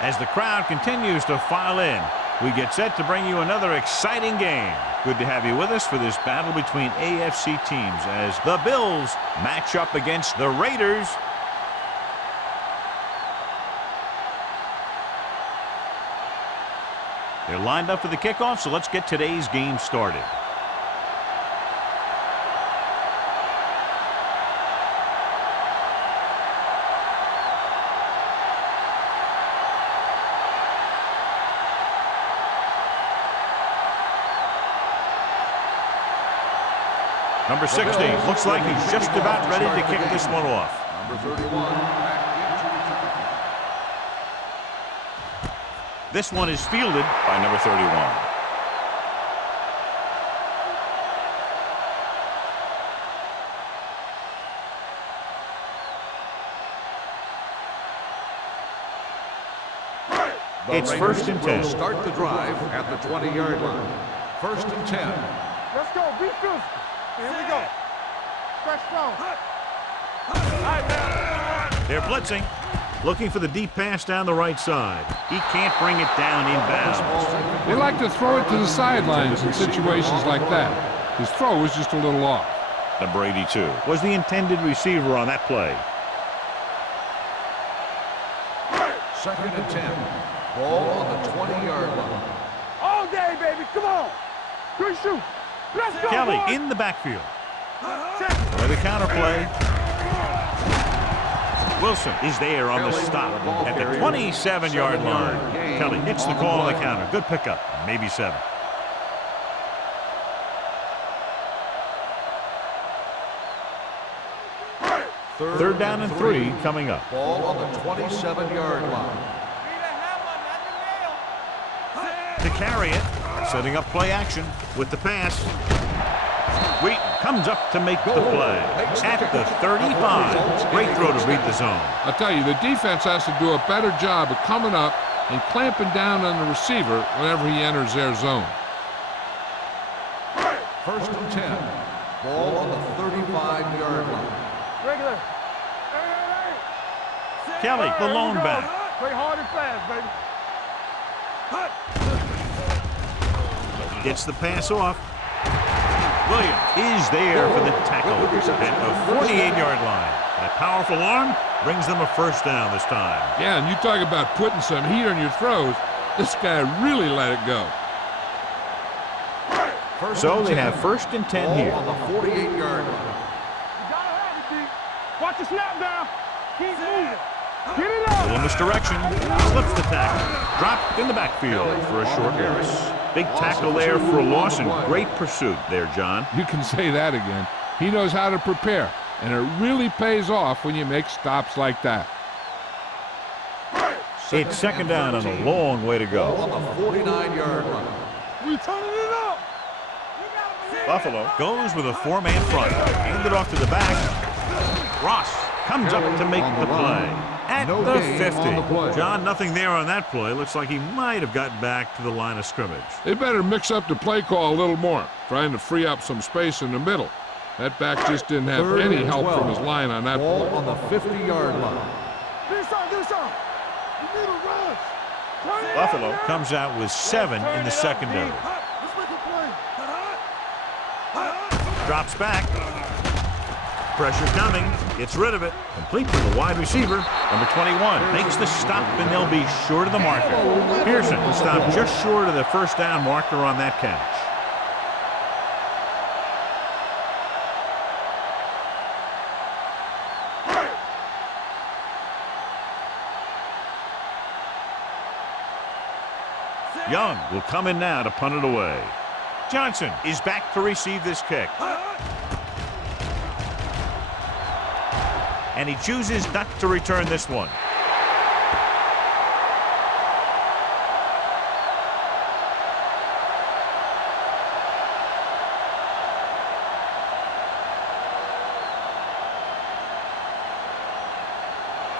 As the crowd continues to file in, we get set to bring you another exciting game. Good to have you with us for this battle between AFC teams as the Bills match up against the Raiders. They're lined up for the kickoff, so let's get today's game started. Number 60 looks like he's just about ready to kick this one off. Number 31. This one is fielded by number 31. It's first and 10. Start the drive at the 20-yard line. First and 10. Let's go. Be physical. Here we go. Stretch strong. They're blitzing. Looking for the deep pass down the right side. He can't bring it down inbounds. They like to throw it to the sidelines in situations like that. His throw was just a little off. Number 82 was the intended receiver on that play. Second and 10. Ball on the 20-yard line. All day, baby. Come on. Good shoot. Let's go, Kelly boy. in the backfield. For the counter play. Wilson is there on the stop at the 27-yard line. Kelly hits the call on the counter. Good pickup. Maybe 7. Third down and 3 coming up. Ball on the 27-yard line. To carry it, setting up play action with the pass. Wheaton comes up to make the play at the 35. Great throw to read the zone. I'll tell you, the defense has to do a better job of coming up and clamping down on the receiver whenever he enters their zone. First and 10. Ball on the 35-yard line. Regular. Kelly, the lone back. Play hard and fast, baby. Gets the pass off. Williams is there for the tackle at the 48-yard line. That powerful arm brings them a first down this time. Yeah, and you talk about putting some heat on your throws. This guy really let it go. So they have first and 10 here. On the 48-yard line. You gotta have it, D. Watch the snap down. Keep moving. Get it up. Little misdirection. Slips the tackle. Dropped in the backfield for a short loss. Big tackle there for a loss and great pursuit there, John. You can say that again. He knows how to prepare, and it really pays off when you make stops like that. It's second down and a long way to go. On the 49-yard line. We turning it up. Buffalo goes with a 4-man front. Handed off to the back. Ross comes up to make the play at the 50. John, nothing there on that play. Looks like he might have gotten back to the line of scrimmage. They better mix up the play call a little more, trying to free up some space in the middle. That back just didn't have any help from his line on that Ball play. on the 50-yard line. Do something. You need a rush. Turn it Buffalo up, comes out with 7 in the secondary. Let's make a play. Drops back. Pressure coming. Gets rid of it. Complete to the wide receiver. Number 21 makes the stop, and they'll be short of the marker. Pearson will stop just short of the first down marker on that catch. Young will come in now to punt it away. Johnson is back to receive this kick. And he chooses not to return this one.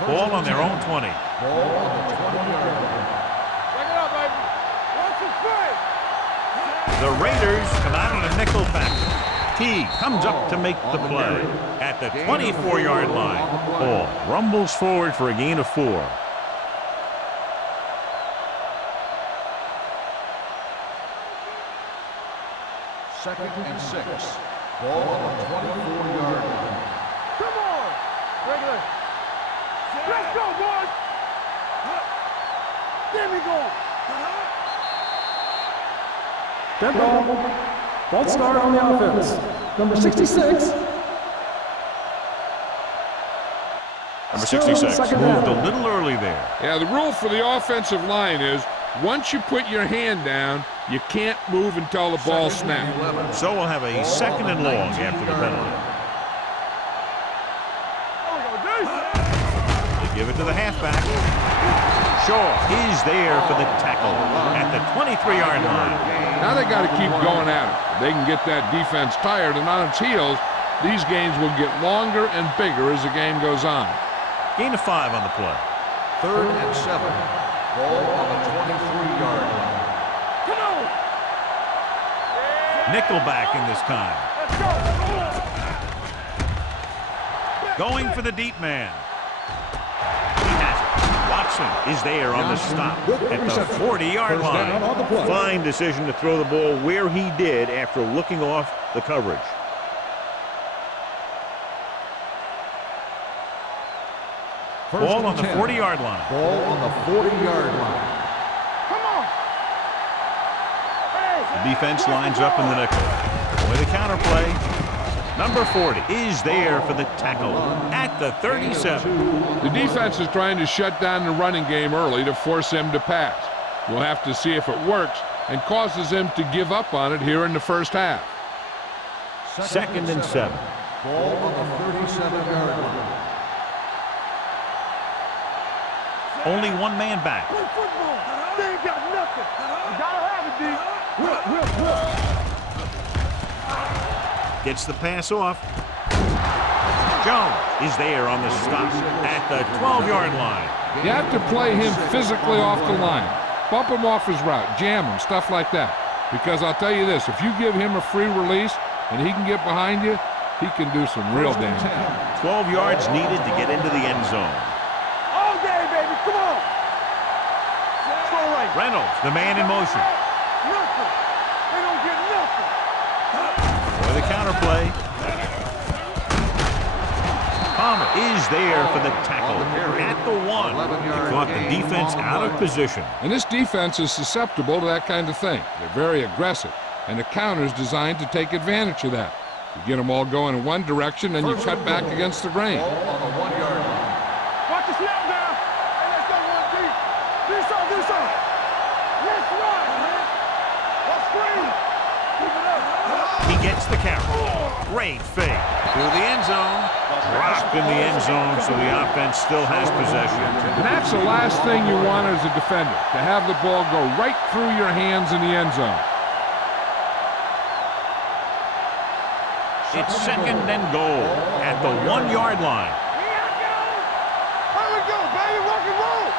Ball on their own 20. Ball on the 20-yard line. Check it out, baby. Watch it play. The Raiders come out on a nickel package. T comes up to make the play at the 24-yard line. Ball rumbles forward for a gain of 4. Second and 6. Ball on the 24-yard line. Come on. Regular. Let's go, boys. There we go. Dead ball. False start on the offense. Number 66. Number 66 moved a little early there. Yeah, the rule for the offensive line is once you put your hand down, you can't move until the ball snaps. So we'll have a second and long after the penalty. They give it to the halfback. Shaw is there for the tackle at the 23-yard line. Now they got to keep going at it. They can get that defense tired and on its heels. These games will get longer and bigger as the game goes on. Gain of 5 on the play. Third and 7. Ball on the 23-yard line. Come on. Nickelback in this time. Going for the deep man. He has it. Watson is there on the stop at the 40-yard line. Fine decision to throw the ball where he did after looking off the coverage. Ball on the 40-yard line. Ball on the 40-yard line. Come on. The defense lines up in the nickel. With a counter play. Number 40 is there for the tackle at the 37. The defense is trying to shut down the running game early to force him to pass. We'll have to see if it works and causes him to give up on it here in the first half. Second and 7. Ball on the 37-yard line. Only one man back. Play football. They ain't got nothing. You gotta have it, D. Whip. Gets the pass off. Jones is there on the stop at the 12-yard line. You have to play him physically off the line. Bump him off his route, jam him, stuff like that. Because I'll tell you this, if you give him a free release and he can get behind you, he can do some real damage. 12 yards needed to get into the end zone. All day, baby. Come on. Go right. Reynolds, the man in motion. Nothing. They don't get nothing. For the counter play. Palmer is there for the tackle at the 1. He caught the defense out of position. And this defense is susceptible to that kind of thing. They're very aggressive, and the counter is designed to take advantage of that. You get them all going in one direction, and you cut back against the grain. Ball on the 1-yard line. Watch the snap down. Hey, let's go, 1 deep. Do something. Let's run. Let's scream. Keep it up. He gets the carry. Great fake through the end zone. Dropped in the end zone, so the offense still has possession. And that's the last thing you want as a defender, to have the ball go right through your hands in the end zone. It's second and goal at the 1-yard line. Here we go, baby. Rock and roll.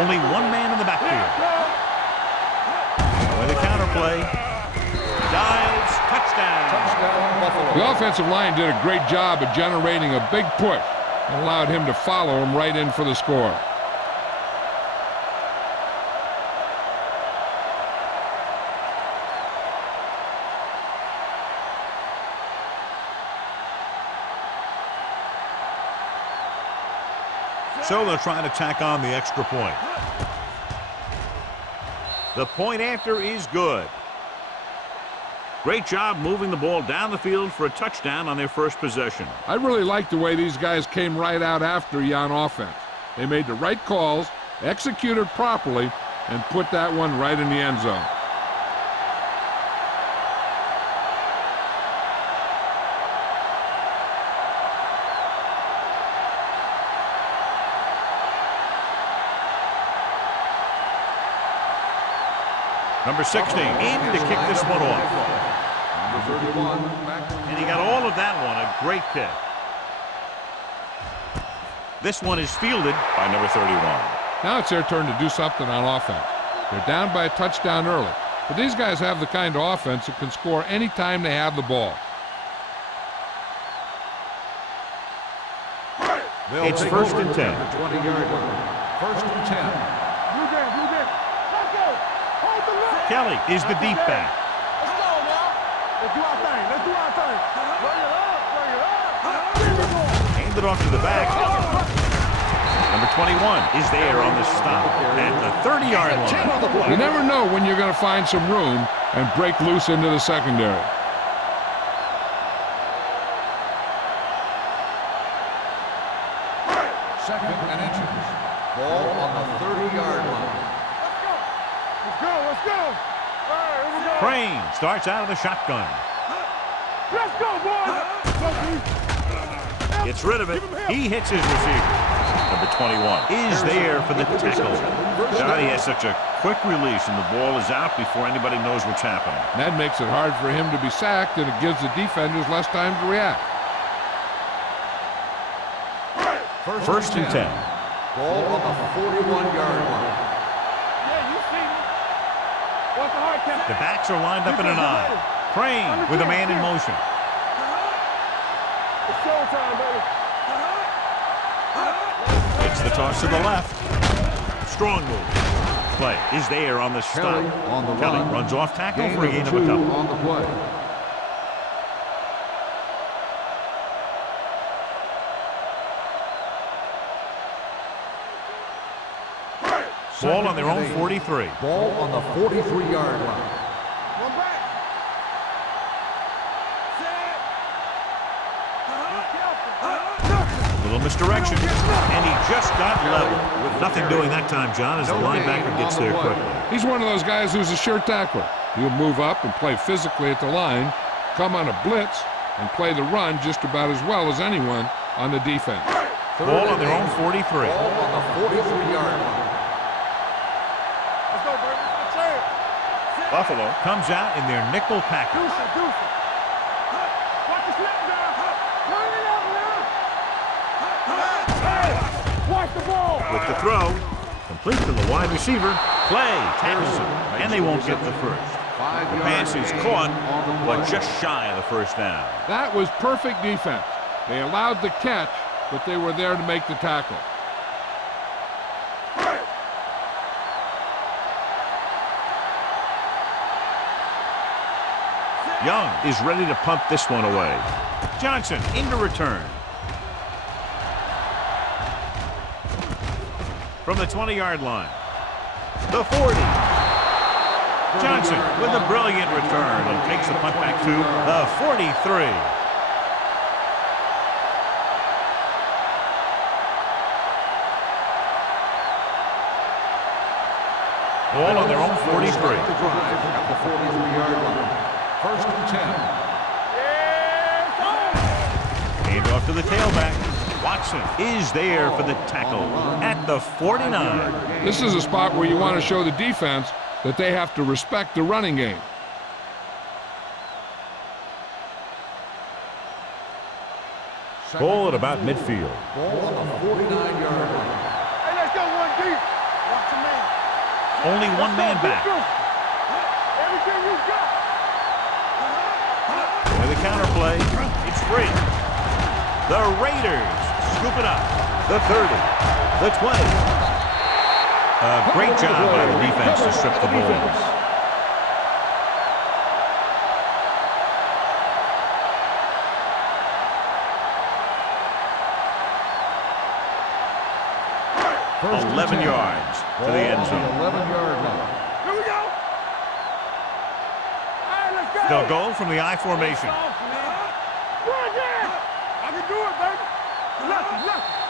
Only one man in the backfield. With a counter play. Dives. Touchdown. The offensive line did a great job of generating a big push and allowed him to follow him right in for the score. So they'll try to tack on the extra point. The point after is good. Great job moving the ball down the field for a touchdown on their first possession. I really like the way these guys came right out after you on offense. They made the right calls, executed properly, and put that one right in the end zone. Number 16 in to kick this one off. Number 31. And he got all of that one. A great kick. This one is fielded by number 31. Now it's their turn to do something on offense. They're down by a touchdown early, but these guys have the kind of offense that can score any time they have the ball. It's first and 10. 20-yard line. First and 10. Blue down. Let's go. Hold the left. Kelly is the deep back. Let's go now. Let's do our thing. Let's do our thing. Bring it up. Bring it up. Hand it off to the back. Number 21 is there on the stop at the 30-yard line. You never know when you're going to find some room and break loose into the secondary. Second and inches. Ball on the 30-yard line. Let's go. Let's go. All right, here we go. Crane starts out of the shotgun. Let's go, boys. Gets rid of it. He hits his receiver. Number 21 is there for the tackle. Johnny has such a quick release, and the ball is out before anybody knows what's happening. That makes it hard for him to be sacked, and it gives the defenders less time to react. First and 10. Ball on the 41-yard line. Yeah, you see me. What's the hard count? The backs are lined up in an eye. Crane with a man in motion. It's showtime, baby. It's the toss to the left. Strong move. Play is there on the stop. Kelly on the Kelly run. runs off tackle Gain for a of gain of 2 a couple. on the play. Ball on their own 43. Ball on the 43-yard line. One back. Little misdirection, and he just got level. Nothing doing that time, John, as the linebacker gets there quickly. He's one of those guys who's a sure tackler. He'll move up and play physically at the line, come on a blitz, and play the run just about as well as anyone on the defense. Ball on their own 43. Ball on the 43-yard line. Let's go, baby. Let's go, champ. Buffalo comes out in their nickel package. Deuce it, deuce it. Watch the snap down. Turn it out now. Hey, watch the ball. With the throw, complete to the wide receiver. Play tackles him, and they won't get the first. The pass is caught, but just shy of the first down. That was perfect defense. They allowed the catch, but they were there to make the tackle. Young is ready to punt this one away. Johnson into return. From the 20-yard line. The 40. Johnson with a brilliant return and takes the punt back to the 43. Ball on their own 43. The drive at the 43-yard line. First and 10. Hand off to the tailback. Watson is there for the tackle at the 49. This is a spot where you want to show the defense that they have to respect the running game. Ball at about midfield. Ball on the 49-yard line. Hey, let's go one deep. Watch the man. Only one man back. Everything you got. With the counterplay, it's free. The Raiders scoop it up. The 30, the 20. A great job by the defense to strip the Bulls. First and 11 10. yards to the end zone. 11-yard line. Here we go. Hey, let's go. They'll go from the I formation. Go again. I can do it, baby. Nothing, nothing.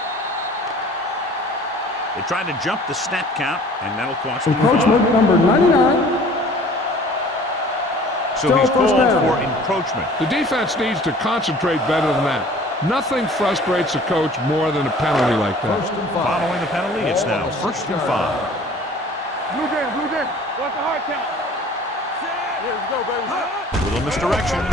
They tried to jump the snap count, and that'll cost them the Encroachment ball. number 99. So he's Still first called down. for encroachment. The defense needs to concentrate better than that. Nothing frustrates a coach more than a penalty like that. First and 5. Following the penalty, it's now first and 5. Blue down, blue down. What's the hard count? Here we go, baby. Little misdirection.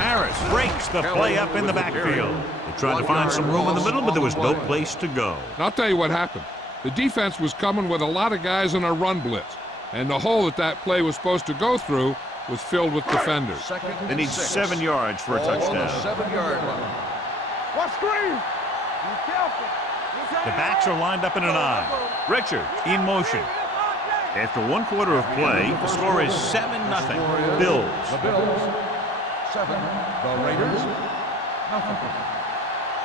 Harris breaks the play up in the backfield. They tried to find some room in the middle, but there was no place to go. And I'll tell you what happened. The defense was coming with a lot of guys in a run blitz, and the hole that play was supposed to go through was filled with defenders. Second They and need 6. 7 yards for a Ball on the touchdown. 7-yard line. What screen? Be careful. The backs are lined up in an I. Richard in motion. After 1 quarter of play, the score is 7-0. Bills. The Bills 7, the Raiders, nothing.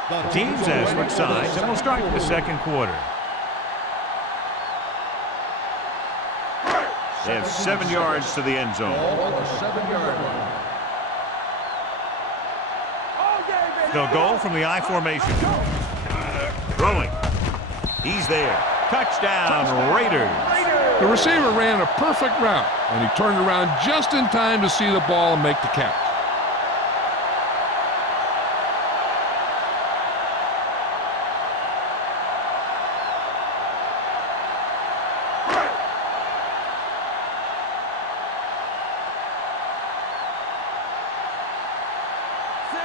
The teams have switched sides, and we'll start the second quarter. They have 7 yards to the end zone. Ball on the 7-yard line. They'll go from the I formation. Throwing. He's there. Touchdown, Raiders. The receiver ran a perfect route, and he turned around just in time to see the ball and make the catch.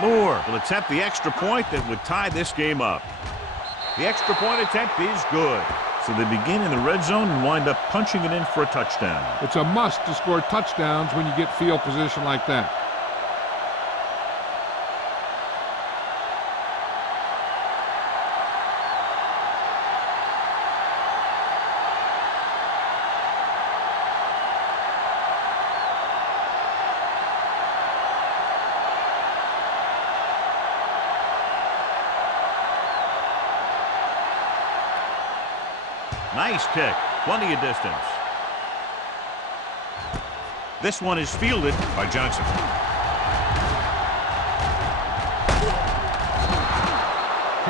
Moore will attempt the extra point that would tie this game up. The extra point attempt is good. So they begin in the red zone and wind up punching it in for a touchdown. It's a must to score touchdowns when you get field position like that. Nice kick. Plenty of distance. This one is fielded by Johnson.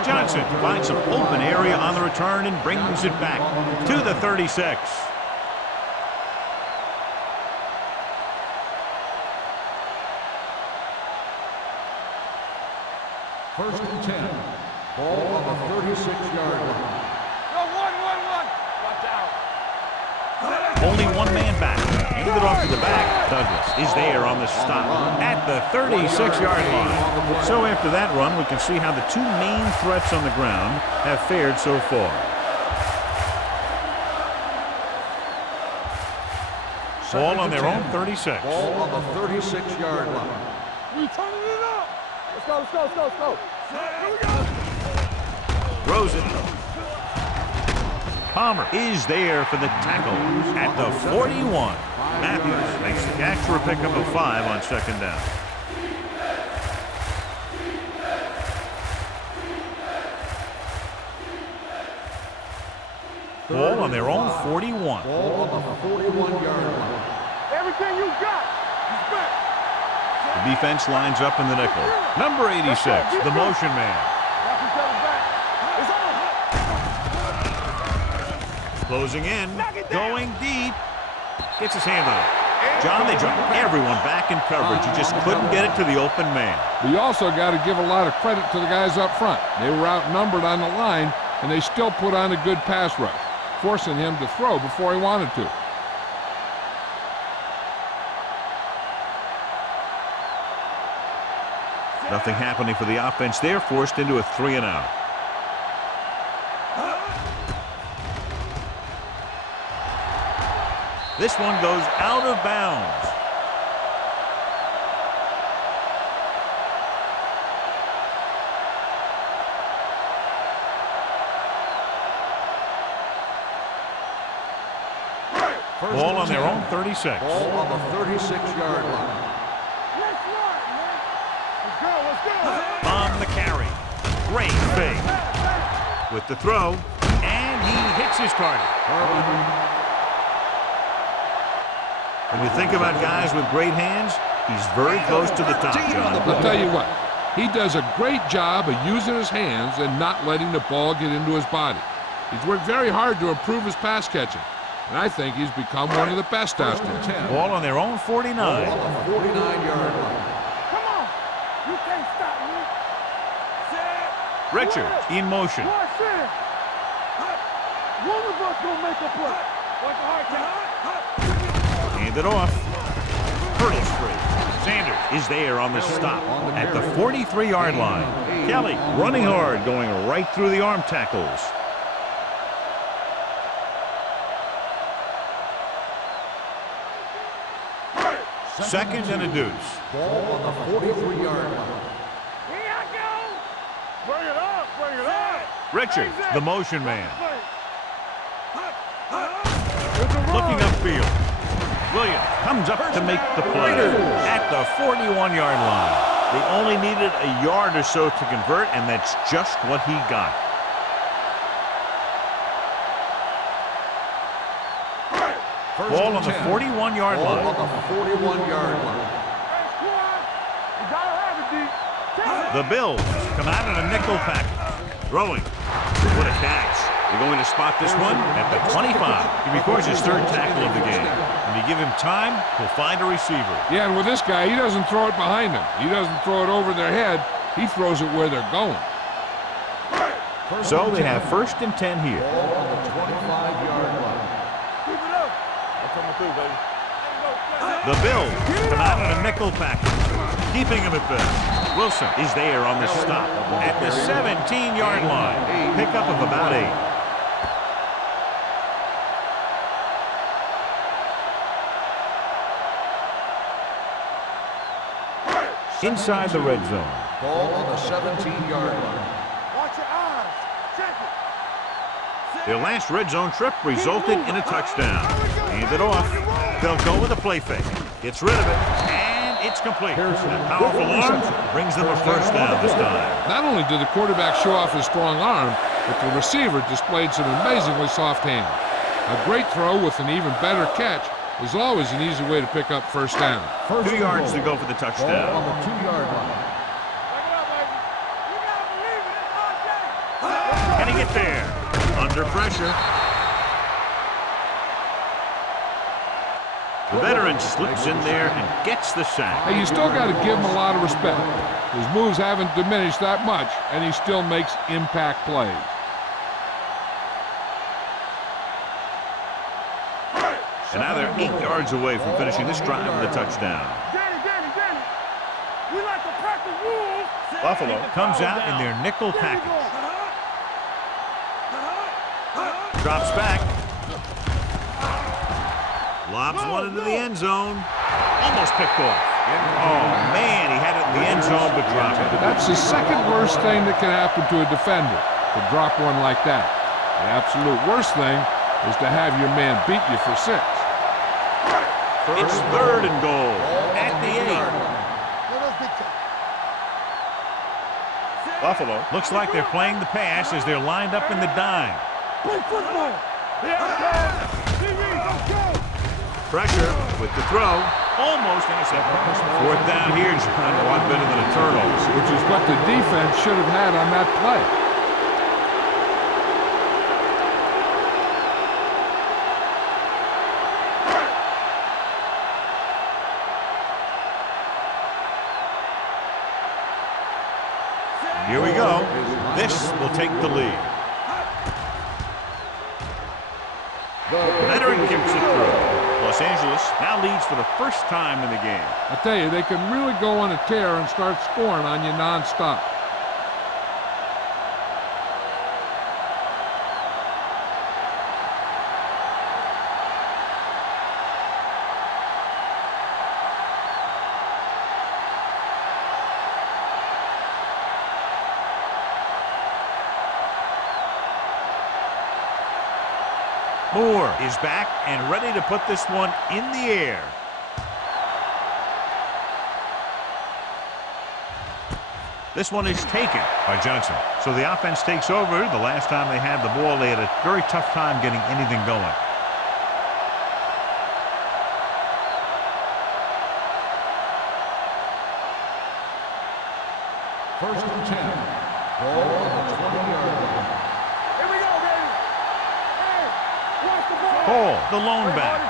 Johnson finds some open area on the return and brings it back to the 36. First and 10. Ball on the 36-yard line. Only one man back. Handed it off to the back. Douglas is there on the stop at the 36-yard line. So after that run, we can see how the two main threats on the ground have fared so far. Ball on their own 36. Ball on the 36-yard line. We turning it up. Let's go. Here we go. Throws it. Palmer is there for the tackle at the 41. Matthews makes the catch for a pickup of 5 on second down. Ball on their own 41. Ball on the 41-yard line. Everything you got. He's back. The defense lines up in the nickel. Number 86, the motion man. Watch each other back. It's on. Closing in, going deep. Gets his hand on it. John, they dropped everyone back in coverage. He just couldn't get it to the open man. But you also got to give a lot of credit to the guys up front. They were outnumbered on the line, and they still put on a good pass rush, forcing him to throw before he wanted to. Nothing happening for the offense there, forced into a 3-and-out. This one goes out of bounds. Ball on their own 36. Ball on the 36-yard line. Let's run, man. Let's go. On the carry. Great fake. With the throw, and he hits his target. When you think about guys with great hands, he's very close to the top, John. I'll tell you what, he does a great job of using his hands and not letting the ball get into his body. He's worked very hard to improve his pass catching, and I think he's become one of the best out there. Ball on their own 49. Ball on the 49-yard line. Come on. You can't stop me. Richards in motion. Watch this. One of us gonna make a play. Watch the hard count. Hand it off. Hurdles free. Sanders is there on the stop at the 43-yard line. Kelly running hard, going right through the arm tackles. Second and a deuce. Ball on the 43-yard line. Here I go. Bring it up. Richards, the motion man. Looking upfield. Williams comes up to make the play at the 41-yard line. They only needed a yard or so to convert, and that's just what he got. Ball on the 41-yard line. Ball on the 41-yard line. The Bills come out in a nickel package. Throwing. What a catch. They're going to spot this one at the 25. He records his third tackle of the game. When you give him time, he'll find a receiver. Yeah, and with this guy, he doesn't throw it behind them. He doesn't throw it over their head. He throws it where they're going. So they have 1st and 10 here. Ball on the 25-yard line. Keep it up. I'm coming through, baby. The Bills come out in a nickel package, keeping him at bay. Wilson is there on the stop at the 17-yard line. Pickup of about 8. Inside the red zone. Ball on the 17-yard line. Watch your eyes. Check it. Their last red zone trip resulted in a touchdown. Hand it off. They'll go with a play fake. Gets rid of it, and it's complete. That powerful arm brings them a 1st down this time. Not only did the quarterback show off his strong arm, but the receiver displayed some amazingly soft hands. A great throw with an even better catch is always an easy way to pick up 1st down. 2 yards to go for the Ball touchdown. on the 2-yard line. Back it up, baby. You gotta believe it. It's RJ. Can he get there? Under pressure. The veteran slips in there and gets the sack. Hey, you still got to give him a lot of respect. His moves haven't diminished that much, and he still makes impact plays. And now they're 8 yards away from finishing this drive with a touchdown. Danny. We like to practice rules. Buffalo comes out in their nickel package. Drops back. Lobs one into the end zone. Almost picked off. Oh, man, he had it in the end zone, but dropped it. That's the second worst thing that can happen to a defender, to drop one like that. The absolute worst thing is to have your man beat you for 6. It's 3rd and goal at the 8. Buffalo looks like they're playing the pass as they're lined up in the dime. Play football. Pressure with the throw. Almost intercepted. 4th down here is kind of a lot better than a turnover. Which is what the defense should have had on that play. Here we go. This will take the lead. The veteran kicks it through. Los Angeles now leads for the first time in the game. I tell you, they can really go on a tear and start scoring on you nonstop. Moore is back and ready to put this one in the air. This one is taken by Johnson. So the offense takes over. The last time they had the ball, they had a very tough time getting anything going. First and 10. Ball on the 20-yard line. Here we go, baby. Hey, watch the ball. Hall, the lone back.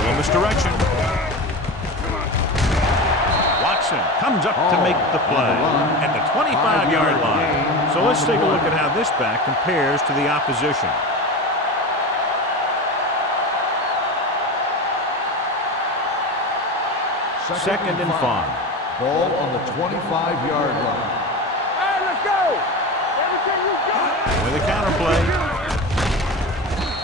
Little misdirection. Watson comes up to make the play at the 25-yard line. So let's take a look at how this back compares to the opposition. Second and 5. Ball on the 25-yard line. Hey, let's go. Everything you got. With a counterplay.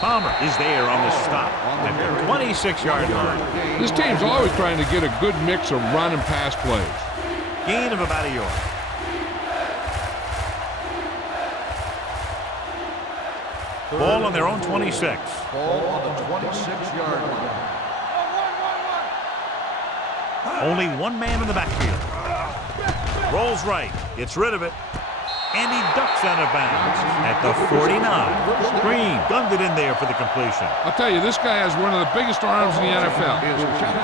Palmer is there on the stop at the 26-yard line. This team's always trying to get a good mix of run and pass plays. Gain of about a yard. Ball on their own 26. Ball on the 26-yard line. Only one man in the backfield. Rolls right, gets rid of it, and he ducks out of bounds at the 49. Green gunned it in there for the completion. I'll tell you, this guy has one of the biggest arms in the NFL. He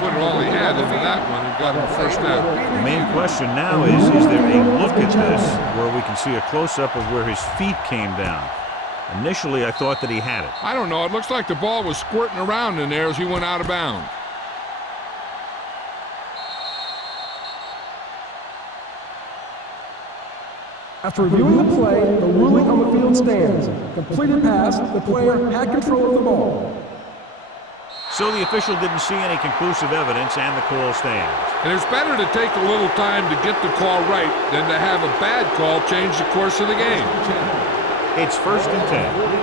put all he had into that one and got him a first down. The main question now is there a look at this where we can see a close-up of where his feet came down? Initially, I thought that he had it. I don't know. It looks like the ball was squirting around in there as he went out of bounds. After reviewing the play, the ruling on the field stands. Completed pass, the player had control of the ball. So the official didn't see any conclusive evidence, and the call stands. And it's better to take a little time to get the call right than to have a bad call change the course of the game. It's 1st and 10. Let's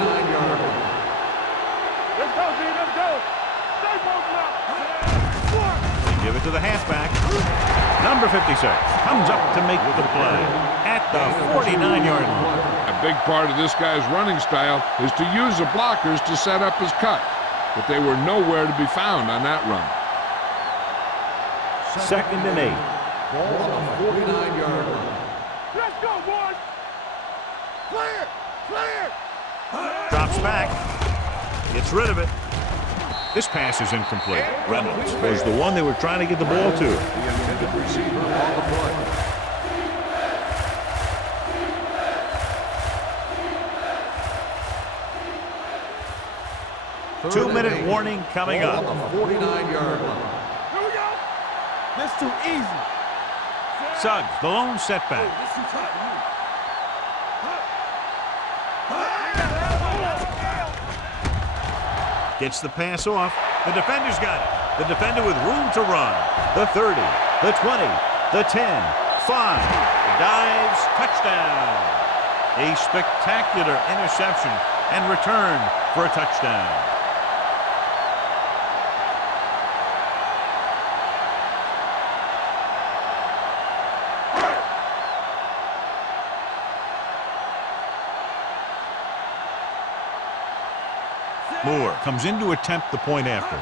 go, D. Let's go. Stay focused now. Give it to the halfback. Number 56 comes up to make the play at the 49-yard line. A big part of this guy's running style is to use the blockers to set up his cut, but they were nowhere to be found on that run. 2nd and 8. Ball on the 49-yard line. Let's go, boys. Clear. Clear. Drops back. Gets rid of it. This pass is incomplete. Reynolds was the one they were trying to get the ball to. The intended receiver on the play. 2-minute warning coming Ball up. on the 49-yard line. Here we go. This too easy. Suggs, the lone setback. This too tough for you. Gets the pass off. The defender's got it. The defender with room to run. The 30, the 20, the 10, 5. Dives, touchdown. A spectacular interception and return for a touchdown. Moore comes in to attempt the point after.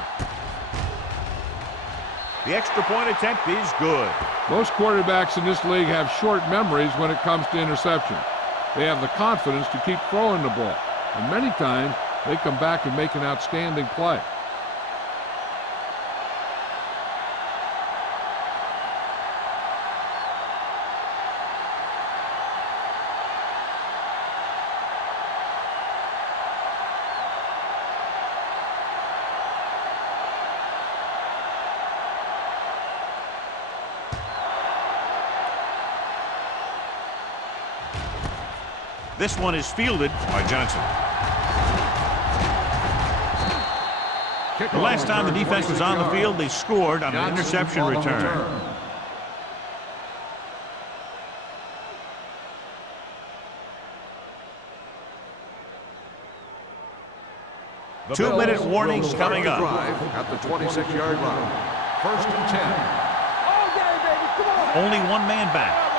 The extra point attempt is good. Most quarterbacks in this league have short memories when it comes to interception. They have the confidence to keep throwing the ball, and many times they come back and make an outstanding play. This one is fielded by Johnson. The last time the defense was on the field, they scored on an interception return. The 2-minute Bills warnings will start coming the up. drive at the 26-yard line. 1st and 10. All day, baby. Come on. Only one man back.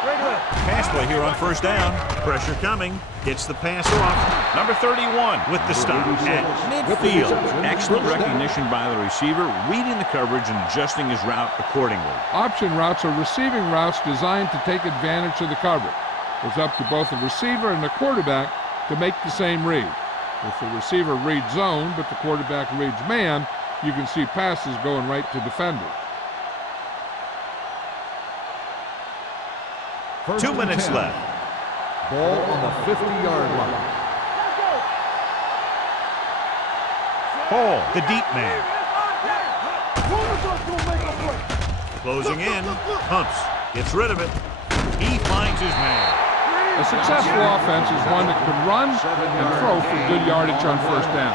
Right here. Pass play here on 1st down. Pressure coming. Gets the pass off. Number 31 with the stop at midfield. Excellent recognition by the receiver, reading the coverage and adjusting his route accordingly. Option routes are receiving routes designed to take advantage of the coverage. It's up to both the receiver and the quarterback to make the same read. If the receiver reads zone, but the quarterback reads man, you can see passes going right to defenders. 2 minutes left. Ball on the 50-yard line. Hall, the deep man. Closing in. Pumps. Gets rid of it. He finds his man. A successful offense is one that can run and throw for good yardage on 1st down.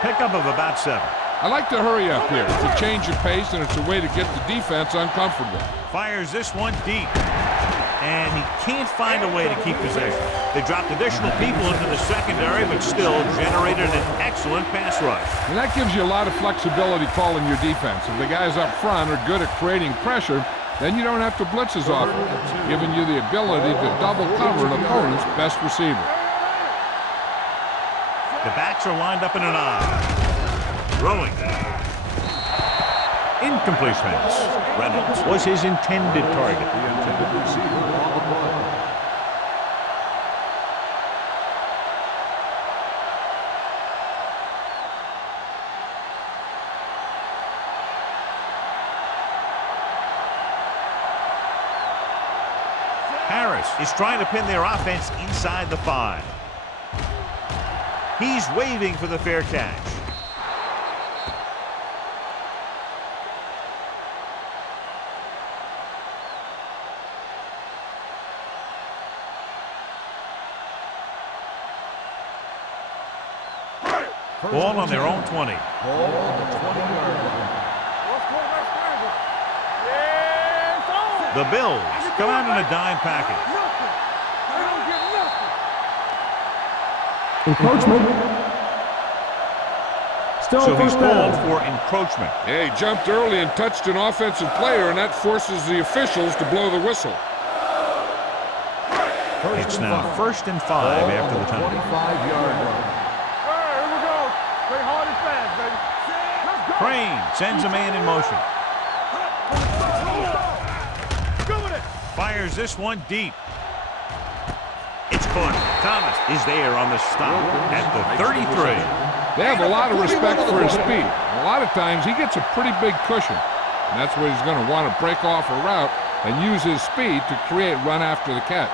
Pickup of about 7. I like to hurry up here. It's a change of pace, and it's a way to get the defense uncomfortable. Fires this one deep. And he can't find a way to keep possession. They dropped additional people into the secondary, but still generated an excellent pass rush. And that gives you a lot of flexibility calling your defense. If the guys up front are good at creating pressure, then you don't have to blitz as often, giving you the ability to double cover an opponent's best receiver. The backs are lined up in an I. Throwing. Incomplete pass. Reynolds was his intended target. The intended receiver on the play. Harris is trying to pin their offense inside the 5. He's waving for the fair catch. Ball on their own 20. Ball on the 20-yard line. The Bills come out in a dime package. Encroachment. Still So he's first called down. for encroachment. Yeah, he jumped early and touched an offensive player, and that forces the officials to blow the whistle. It's now 1st and 5 after the time. 25-yard line. Here we go. Stay hard and fast, baby. Let's go. Crane sends a man in motion. Go with it. Fires this one deep. It's caught. Thomas is there on the stop at the 33. They have a lot of respect for his speed. A lot of times he gets a pretty big cushion, and that's where he's going to want to break off a route and use his speed to create run after the catch.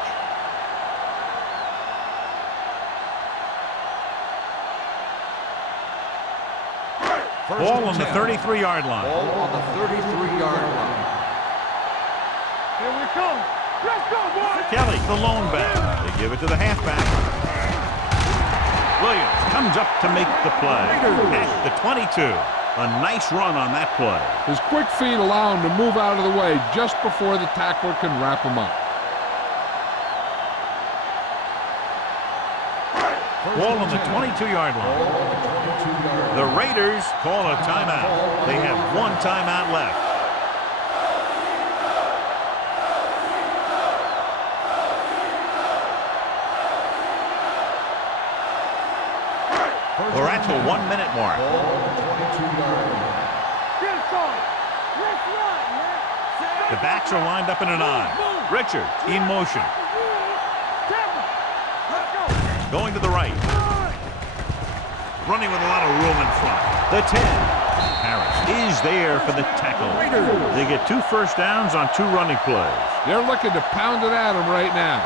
Ball on the 33-yard line. Ball on the 33-yard line. Here we come. Let's go, boys. Kelly, the lone back. They give it to the halfback. Williams comes up to make the play at the 22. A nice run on that play. His quick feet allow him to move out of the way just before the tackler can wrap him up. Ball on the 22-yard line. The Raiders call a timeout. They have one timeout left. We're at the 1-minute mark. Get it started. Let's run, man. The backs are lined up in an I. Richard in motion. Let's go. Going to the right. Running with a lot of room in front. The 10. Harris is there for the tackle. They get 2 first downs on 2 running plays. They're looking to pound it at him right now.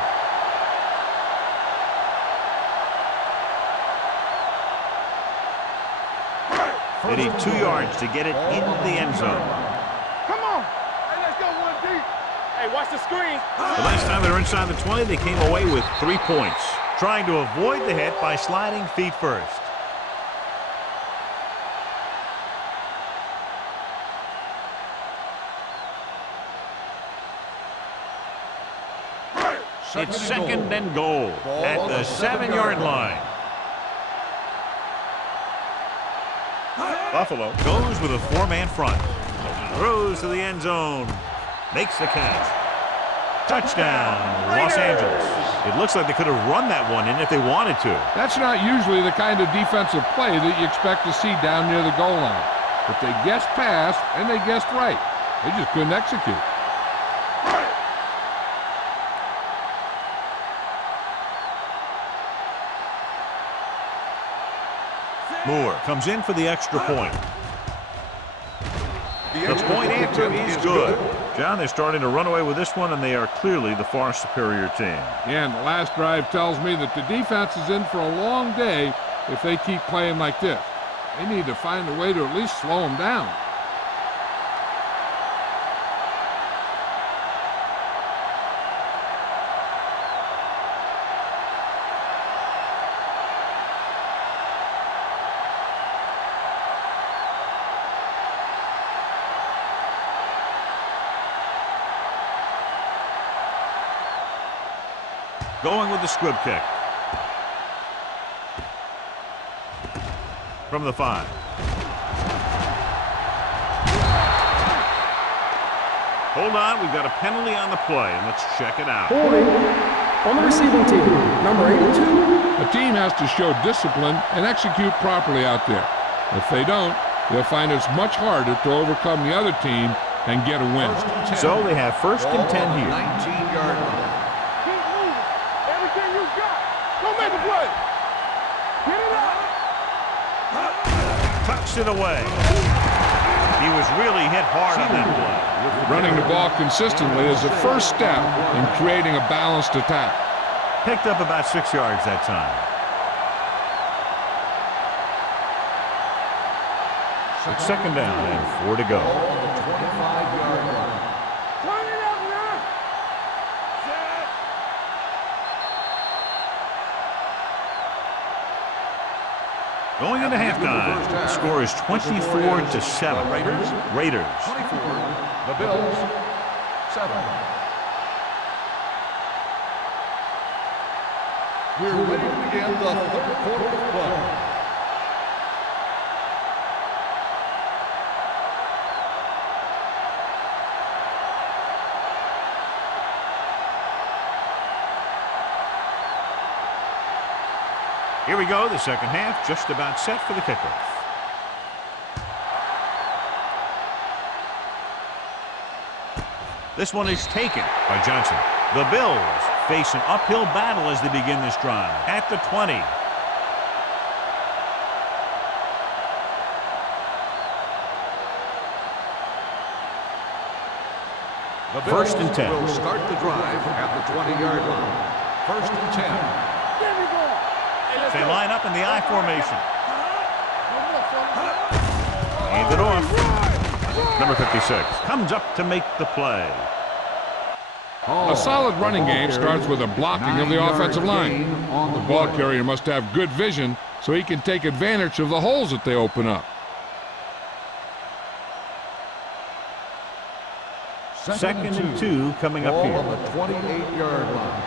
They need 2 yards to get it into the end zone. Come on. Hey, let's go one deep. Hey, watch the screen. The last time they were inside the 20, they came away with 3 points. Trying to avoid the hit by sliding feet first. It's 2nd and goal at the 7-yard line. Buffalo goes with a 4-man front. Throws to the end zone. Makes the catch. Touchdown, Los Angeles. It looks like they could have run that one in if they wanted to. That's not usually the kind of defensive play that you expect to see down near the goal line. But they guessed pass, and they guessed right. They just couldn't execute. Moore comes in for the extra point. The point after is good. John, they're starting to run away with this one, and they are clearly the far superior team. Yeah, and the last drive tells me that the defense is in for a long day if they keep playing like this. They need to find a way to at least slow them down. Going with the squib kick. From the 5. Hold on, we've got a penalty on the play, and let's check it out. Holding on the receiving team, number 82. A team has to show discipline and execute properly out there. If they don't, they'll find it's much harder to overcome the other team and get a win. So they have first and 10 here. 19-yard line. Keep moving. Everything you got. Go make a play. Get it out. Tucks it away. He was really hit hard on that play. Running the ball consistently is the first step in creating a balanced attack. Picked up about 6 yards that time. It's second down and 4 to go. Ball on the 25-yard line. Turn it up now. Set. Going into halftime, the score is 24-7. Raiders. 24. The Bills, 7. We're ready to begin the third quarter of play. Here we go, the second half, just about set for the kickoff. This one is taken by Johnson. The Bills face an uphill battle as they begin this drive. At the 20. The First and Bills 10. will start the drive at the 20-yard line. First and 10. There we go. Hey, let's They go. line up in the I formation. Hand it Run. off. Number 56 comes up to make the play. A solid running game starts with a blocking of the offensive line. The ball carrier must have good vision so he can take advantage of the holes that they open up. Second and 2 coming up Ball here. on the 28-yard line.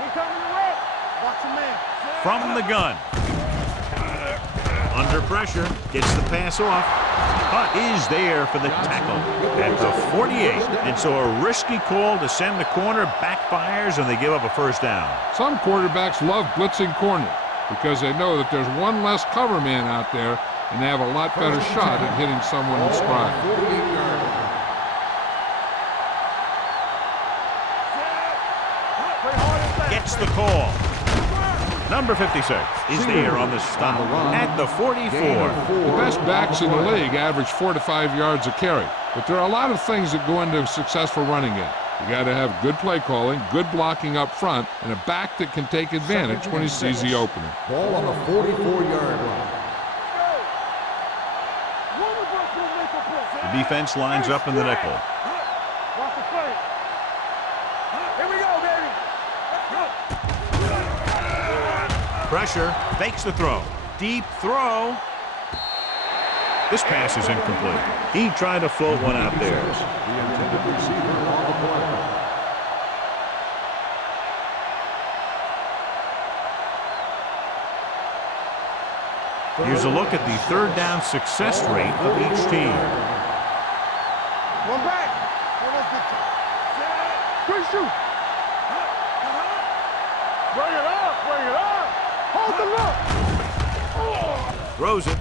We coming to red. Watch a man. From the gun. Under pressure, gets the pass off. Punt is there for the tackle at the 48. And so a risky call to send the corner backfires and they give up a first down. Some quarterbacks love blitzing corners because they know that there's one less cover man out there and they have a lot better shot at hitting someone in stride. 48-yard line. Gets the call. Number 56 is there on the stop at the 44. The best backs in the league average 4 to 5 yards a carry, but there are a lot of things that go into a successful running game. You got to have good play calling, good blocking up front, and a back that can take advantage when he sees the opening. Ball on the 44-yard line. The defense lines up in the nickel. Watch the play. Here we go, baby. Pressure, fakes the throw. Deep throw. This pass is incomplete. He tried to float one out there. The intended receiver on the play. Here's a look at the third down success rate of each team. One back. Well, let's get you. Good shoot. Bring it up. Bring it up. Hold the look. Throws it.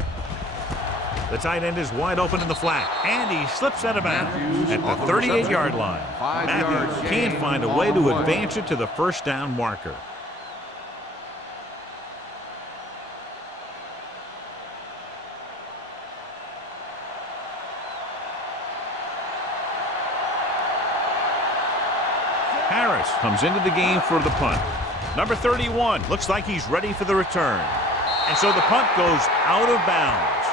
The tight end is wide open in the flat, and he slips out of bounds at the 38-yard line. Matthews can't find a way to advance it to the first down marker. Harris comes into the game for the punt. Number 31 looks like he's ready for the return. And so the punt goes out of bounds.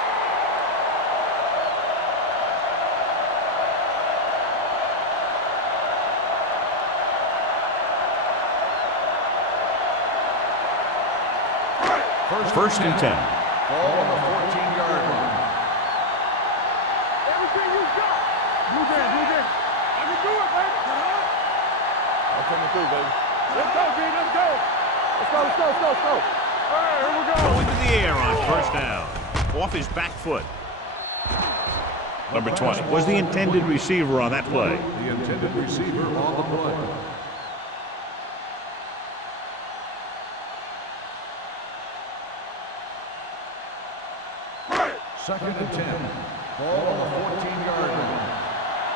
First and 10. Ball on the 14-yard line. Everything you got. Move in, move in. I can do it, baby. I'm coming through, baby. Let's go, B. Let's go. Let's go, let's go, let's go, let's go. All right, here we go. Going to the air on first down. Off his back foot. Number 20 was the intended receiver on that play. The intended receiver on the play. Second and 10. Ball on the 14-yard line.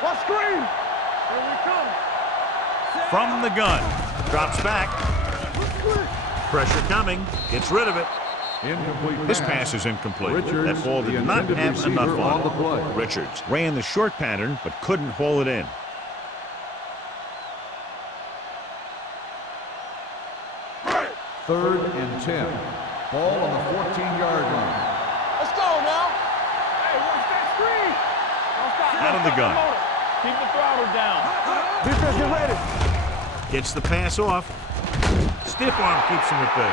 What screen? Here we come. From the gun. Drops back. Pressure coming. Gets rid of it. Incomplete This pass. pass is incomplete. Richards, That ball the did not intended have enough receiver on the on play. it. Richards ran the short pattern but couldn't haul it in. Third and 10. Ball on the 14-yard line. Let's go now. Hey, watch that screen. Don't stop. Out of the gun. Keep the throttle down. Defense, get ready. Gets the pass off. Stiff arm keeps him at bay.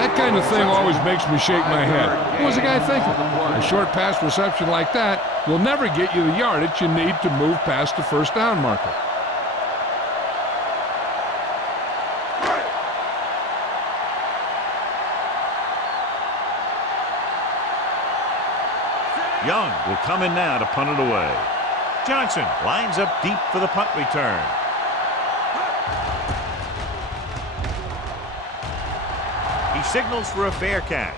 That kind of thing always makes me shake my head. What was the guy thinking? A short pass reception like that will never get you the yardage you need to move past the first down marker. Young will come in now to punt it away. Johnson lines up deep for the punt return. He signals for a fair catch.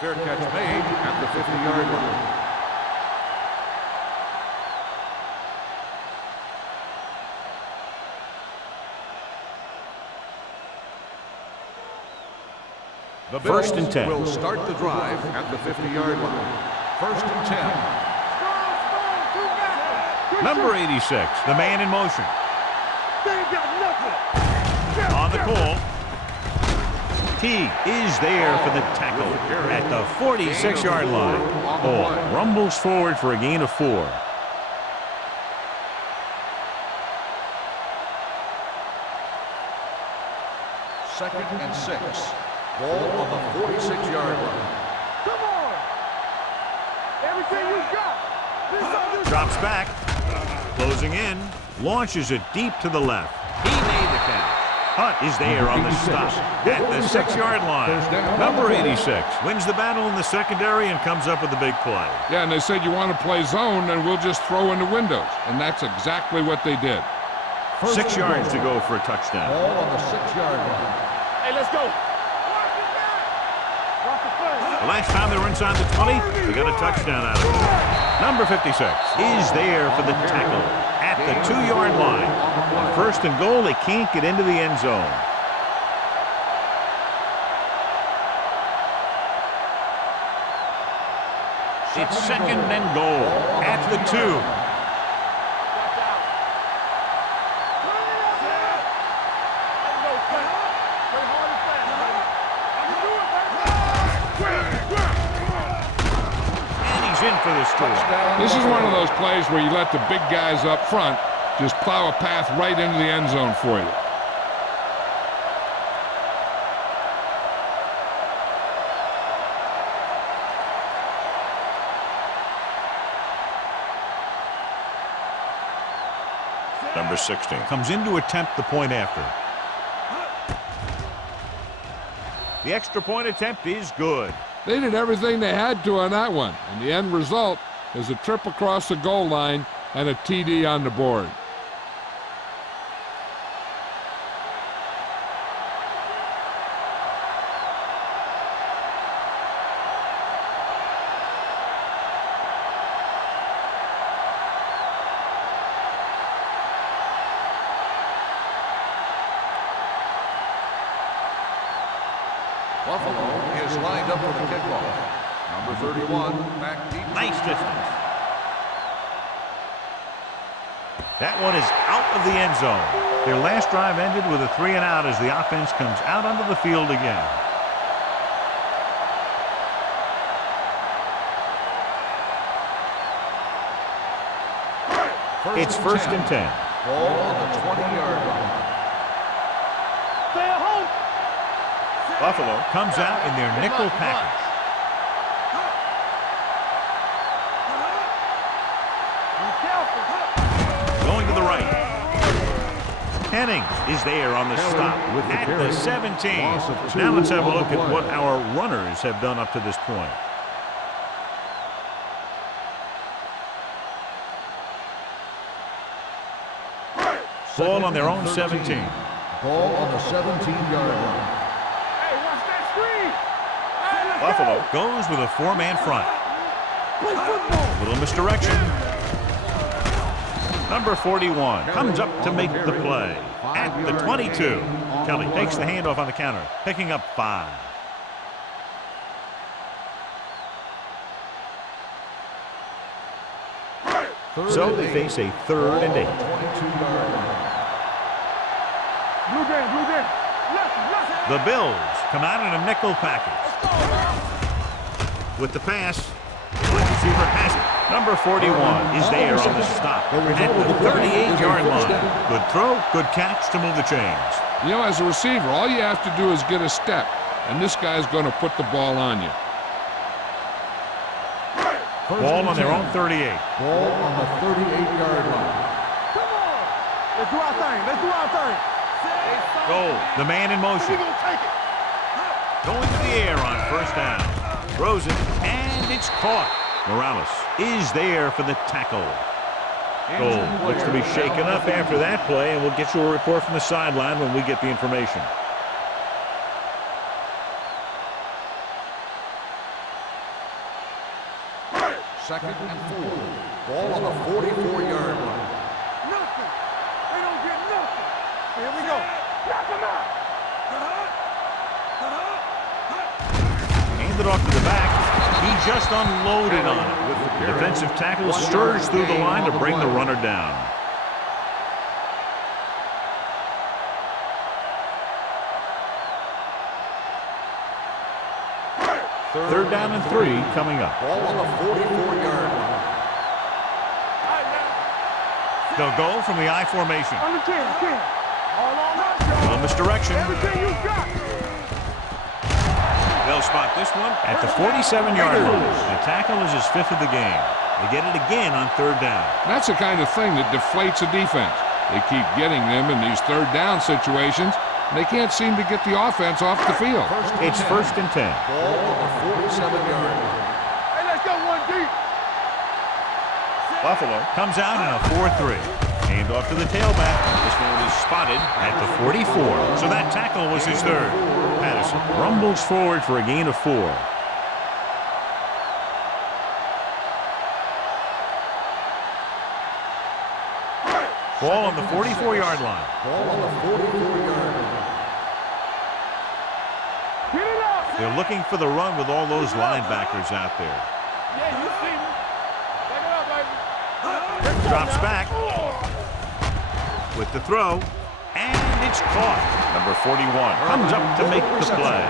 Fair catch made at the 50-yard line. The First and Bills 10. will start the drive at the 50-yard line. First and 10. Number 86, the man in motion. They ain't got nothing. On the call. T is there for the tackle at the 46-yard line. Ball rumbles forward for a gain of 4. Second and 6. Ball on the 46-yard line. Come on. Everything you got. This is all you Drops back. Closing in. Launches it deep to the left. He made the catch. Hunt is there on the stop at the 6-yard line. Number 86 wins the battle in the secondary and comes up with a big play. Yeah, and they said you want to play zone, then we'll just throw into windows. And that's exactly what they did. 6 yards to go for a touchdown. Ball on the 6-yard line. Hey, let's go. The last time they were inside the 20, they got a touchdown out of it. Number 56 is there for the tackle at the 2-yard line. On first and goal, they can't get into the end zone. It's second and goal at the 2. In for the score. This is one of those plays where you let the big guys up front just plow a path right into the end zone for you. Number 16 comes in to attempt the point after. The extra point attempt is good. They did everything they had to on that one, and the end result is a trip across the goal line and a TD on the board. Buffalo is lined up for the kickoff. Number 31, back deep. Nice distance. That one is out of the end zone. Their last drive ended with a 3-and-out as the offense comes out onto the field again. It's first and 10. Ball on the 20-yard line. Stay at home. Buffalo comes out in their nickel package. Going to the right. Henning is there on the stop at the 17. Now let's have a look at what our runners have done up to this point. Ball on their own 17. Ball on the 17-yard line. Hey, watch that screen. Buffalo goes with a 4-man front. Play football. Little misdirection. Number 41 comes up to make the play at the 22. Kelly takes the handoff on the counter, picking up 5. So they face a 3rd and 8. Blue game. Left. The Bills come out in a nickel package. With the pass, receiver has it. Number 41 is there on the stop at the 38-yard line. Good throw, good catch to move the chains. You know, as a receiver, all you have to do is get a step, and this guy's going to put the ball on you. Ball on their own 38. Ball on the 38-yard line. Come on. Let's do our thing. Goal. The man in motion. We're going to take it. Going to the air on first down. Throws it, and it's caught. Morales is there for the tackle. Goal looks to be shaken up after that play, and we'll get you a report from the sideline when we get the information. Second and 4. Ball on the 44-yard line. Nothing. They don't get nothing. Here we go. Knock them out. Hand it off to the back. He just unloaded on it. The defensive tackle surged through the line to bring the runner down. Third down and 3 coming up. Ball on the 44-yard line. They'll go from the I formation. On the 10. All on that, Joe. Little misdirection. Everything you got. They'll spot this one at the 47-yard line. The tackle is his 5th of the game. They get it again on third down. That's the kind of thing that deflates a defense. They keep getting them in these third down situations, and they can't seem to get the offense off the field. It's 1st and 10. Ball on the 47-yard line. Hey, let's go one deep. Buffalo comes out in a 4-3. Hand off to the tailback. This one is spotted at the 44. So that tackle was his 3rd. Patterson rumbles forward for a gain of 4. Ball on the 44-yard line. Ball on the 44-yard line. Get it up. They're looking for the run with all those linebackers out there. Yeah, you see me. Take it up, baby. Drops back with the throw, and it's caught. Number 41 comes up to make the play.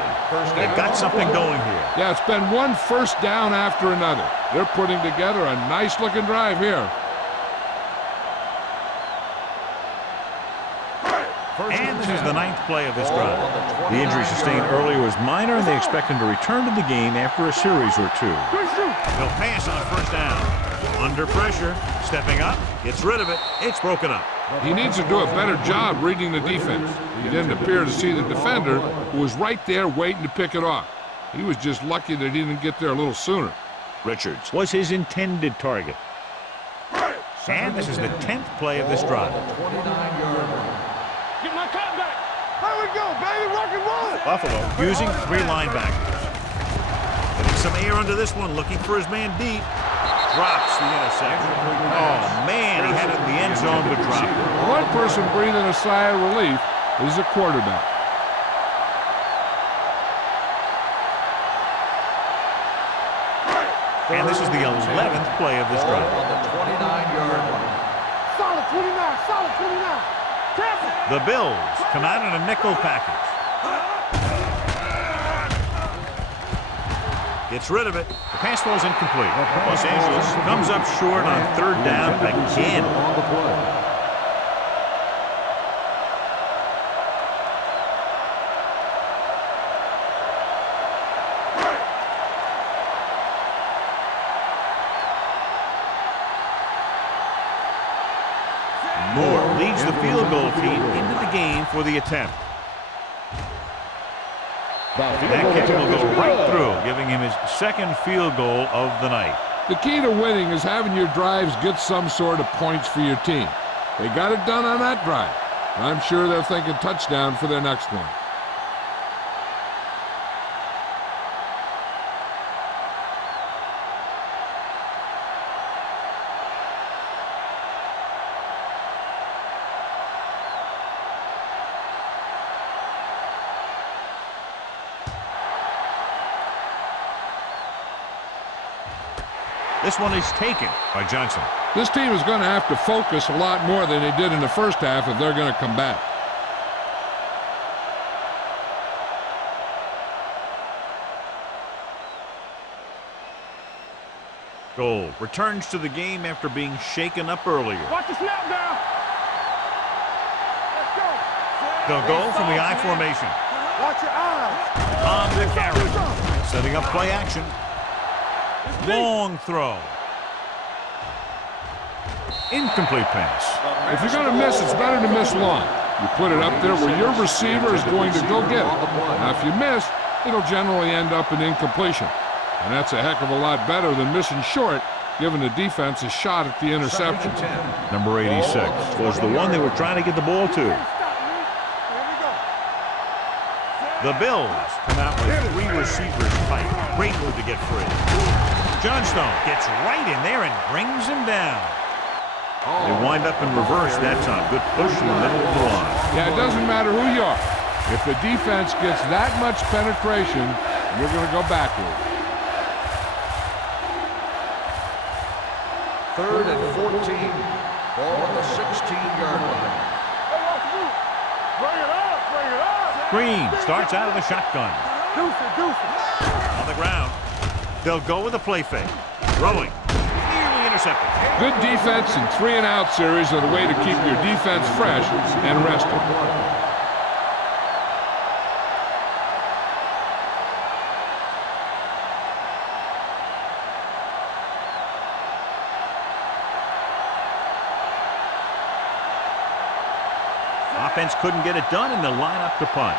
They've got something going here. Yeah, it's been one first down after another. They're putting together a nice-looking drive here. And this is the 9th play of this drive. The injury sustained earlier was minor, and they expect him to return to the game after a series or 2. They'll pass on first down. Under pressure, stepping up, gets rid of it. It's broken up. He needs to do a better job reading the defense. He didn't appear to see the defender, who was right there waiting to pick it off. He was just lucky that he didn't get there a little sooner. Richards was his intended target. And this is the 10th play of this drive. 29-yard line. Get my cut back. There we go, baby. Rock and roll. Buffalo using 3 linebackers. Getting some air under this one, looking for his man deep. Drops the interception. Oh, man, he had it in the end zone, but dropped it. One person breathing a sigh of relief is the quarterback. And this is the 11th play of this Ball drive. on the 29-yard line. Solid 29. Solid 29. Careful. The Bills come out in a nickel package. Gets rid of it. The pass falls incomplete. Los Angeles comes up short on third down again. On the play. Moore leads the field goal team into the game for the attempt. That kick will go right through, giving him his 2nd field goal of the night. The key to winning is having your drives get some sort of points for your team. They got it done on that drive. I'm sure they're thinking touchdown for their next one. This one is taken by Johnson. This team is going to have to focus a lot more than they did in the first half if they're going to come back. Gold returns to the game after being shaken up earlier. Watch the snap down. Let's go. They'll go from the I formation. Watch your eyes. On the carry. Setting up play action. Long throw. Incomplete pass. If you're going to miss, it's better to miss long. You put it up there where your receiver is going to go get it. Now, if you miss, it'll generally end up in incompletion. And that's a heck of a lot better than missing short, giving the defense a shot at the interception. Number 86 was the one they were trying to get the ball to. The Bills come out with 3 receivers tight. Great move to get free. Johnstone gets right in there and brings him down. They wind up in reverse that time. Good push in the middle of the line. Yeah, it doesn't matter who you are. If the defense gets that much penetration, you're going to go backward. 3rd and 14. Ball on the 16-yard line. Bring it up, bring it up. Green starts out of the shotgun. Deuce it. On the ground. They'll go with a play fake. Throwing. Nearly intercepted. Good defense and 3-and-out series are the way to keep your defense fresh and rested. Offense couldn't get it done, and they'll line up to punt.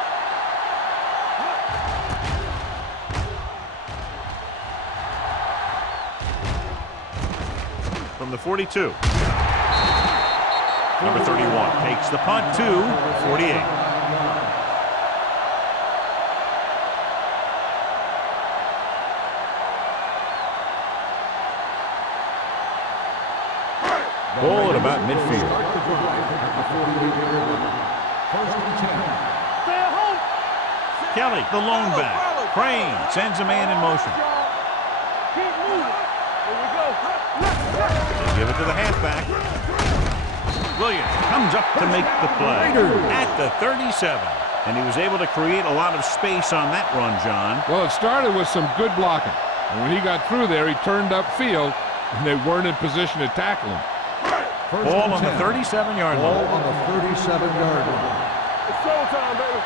From the 42. Number 31 takes the punt to 48. Ball at about midfield. Kelly, the lone back. Crane sends a man in motion. Keep moving. Here we go. They give it to the halfback. Williams comes up to make the play at the 37. And he was able to create a lot of space on that run, John. Well, it started with some good blocking. And when he got through there, he turned upfield, and they weren't in position to tackle him. Ball on the 37-yard line. Ball on the 37-yard line. It's showtime, baby.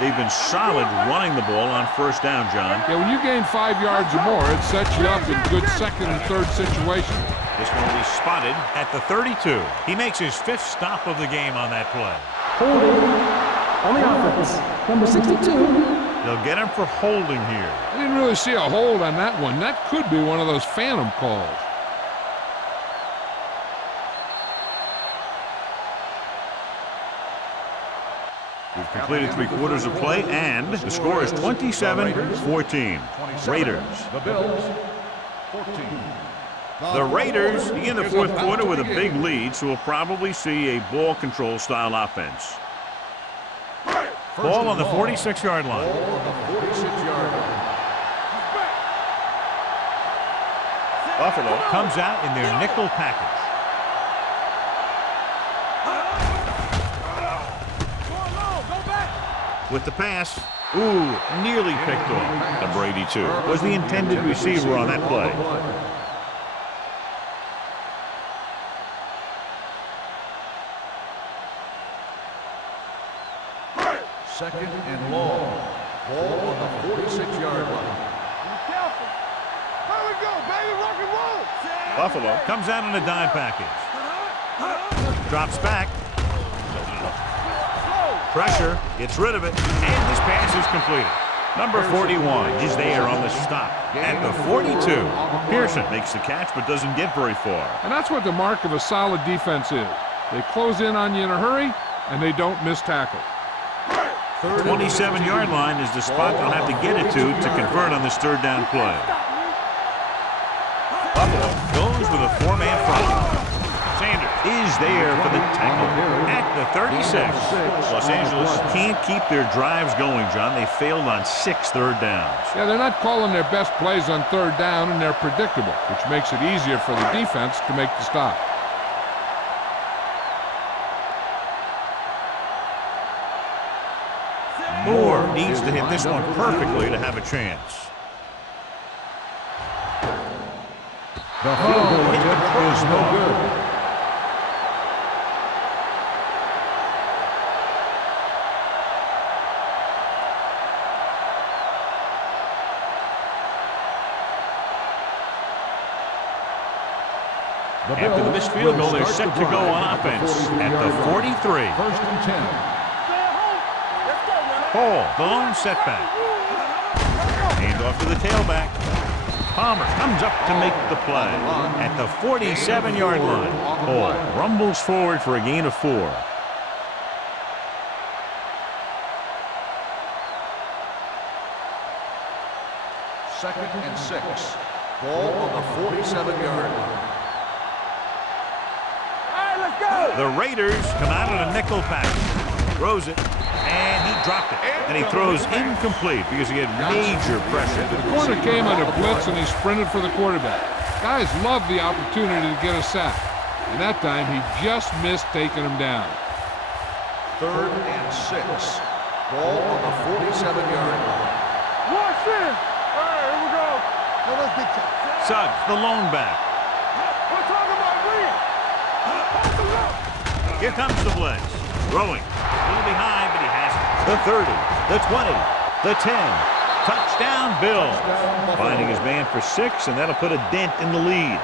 They've been solid running the ball on first down, John. Yeah, when you gain 5 yards or more, it sets you up in good second and third situations. This one will be spotted at the 32. He makes his 5th stop of the game on that play. Holding on the offense. Number 62. They'll get him for holding here. I didn't really see a hold on that one. That could be one of those phantom calls. We've completed 3 quarters of play, and the score is 27-14. Raiders. The Bills, 14. The Raiders begin the 4th quarter with a big lead, so we'll probably see a ball control style offense. Ball on the 46-yard line. Ball on the 46-yard line. Buffalo comes out in their nickel package. With the pass, nearly picked off. Number 82 was the intended receiver on that play. Second and long. Ball on the 46-yard line. Be careful. There we go, baby. Rock and roll. Buffalo comes out in a dime package. Drops back. Pressure, gets rid of it, and this pass is completed. Number 41 is there on the stop at the 42. Pearson makes the catch but doesn't get very far. And that's what the mark of a solid defense is. They close in on you in a hurry, and they don't miss tackle. 27-yard line is the spot they'll have to get it to convert on this 3rd down play. Buffalo goes with a 4-man front. Sanders is there for the tackle at the 36. Los Angeles can't keep their drives going, John. They failed on 6 third downs. Yeah, they're not calling their best plays on third down, and they're predictable, which makes it easier for the defense to make the stop. Moore needs to hit this one perfectly to have a chance. The field goal is no good. After the missed field goal, they're set to go on offense at the 43. First and 10. Hall, the lone setback. Hand off to the tailback. Palmer comes up to make the play at the 47-yard line. Hall rumbles forward for a gain of 4. Second and 6. Ball on the 47-yard line. The Raiders come out in a nickel package. Throws it, and he dropped it. And he throws incomplete because he had major pressure. The corner came on a blitz, and he sprinted for the quarterback. Guys love the opportunity to get a sack. And that time, he just missed taking him down. Third and 6. Ball on the 47-yard line. Watch in. All right, here we go. No, that's big time. Suggs, the lone back. We're talking about Green. Here comes the blitz. Throwing. A little behind, but he has it. The 30, the 20, the 10. Touchdown, Bills. Finding his man for 6, and that'll put a dent in the lead.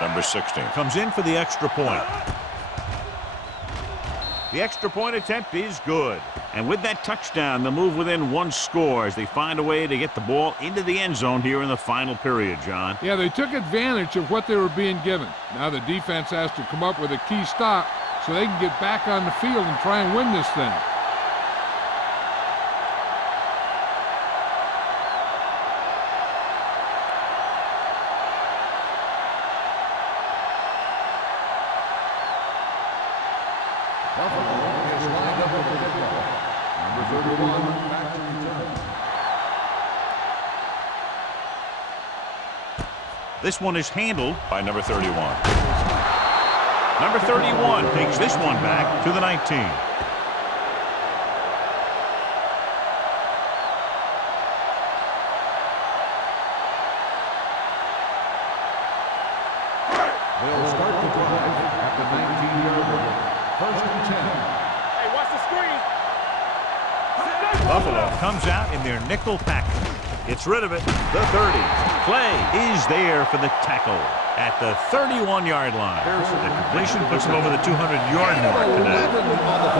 Number 16 comes in for the extra point. The extra point attempt is good. And with that touchdown, they'll move within 1 score as they find a way to get the ball into the end zone here in the final period, John. Yeah, they took advantage of what they were being given. Now the defense has to come up with a key stop so they can get back on the field and try and win this thing. This one is handled by number 31. Number 31 takes this one back to the 19. They'll start the drive at the 19-yard line. First and 10. Hey, watch the screen. Buffalo comes out in their nickel package. Gets rid of it. The 30. Play is there for the tackle at the 31-yard line. The completion puts them over the 200-yard mark today. 11 on the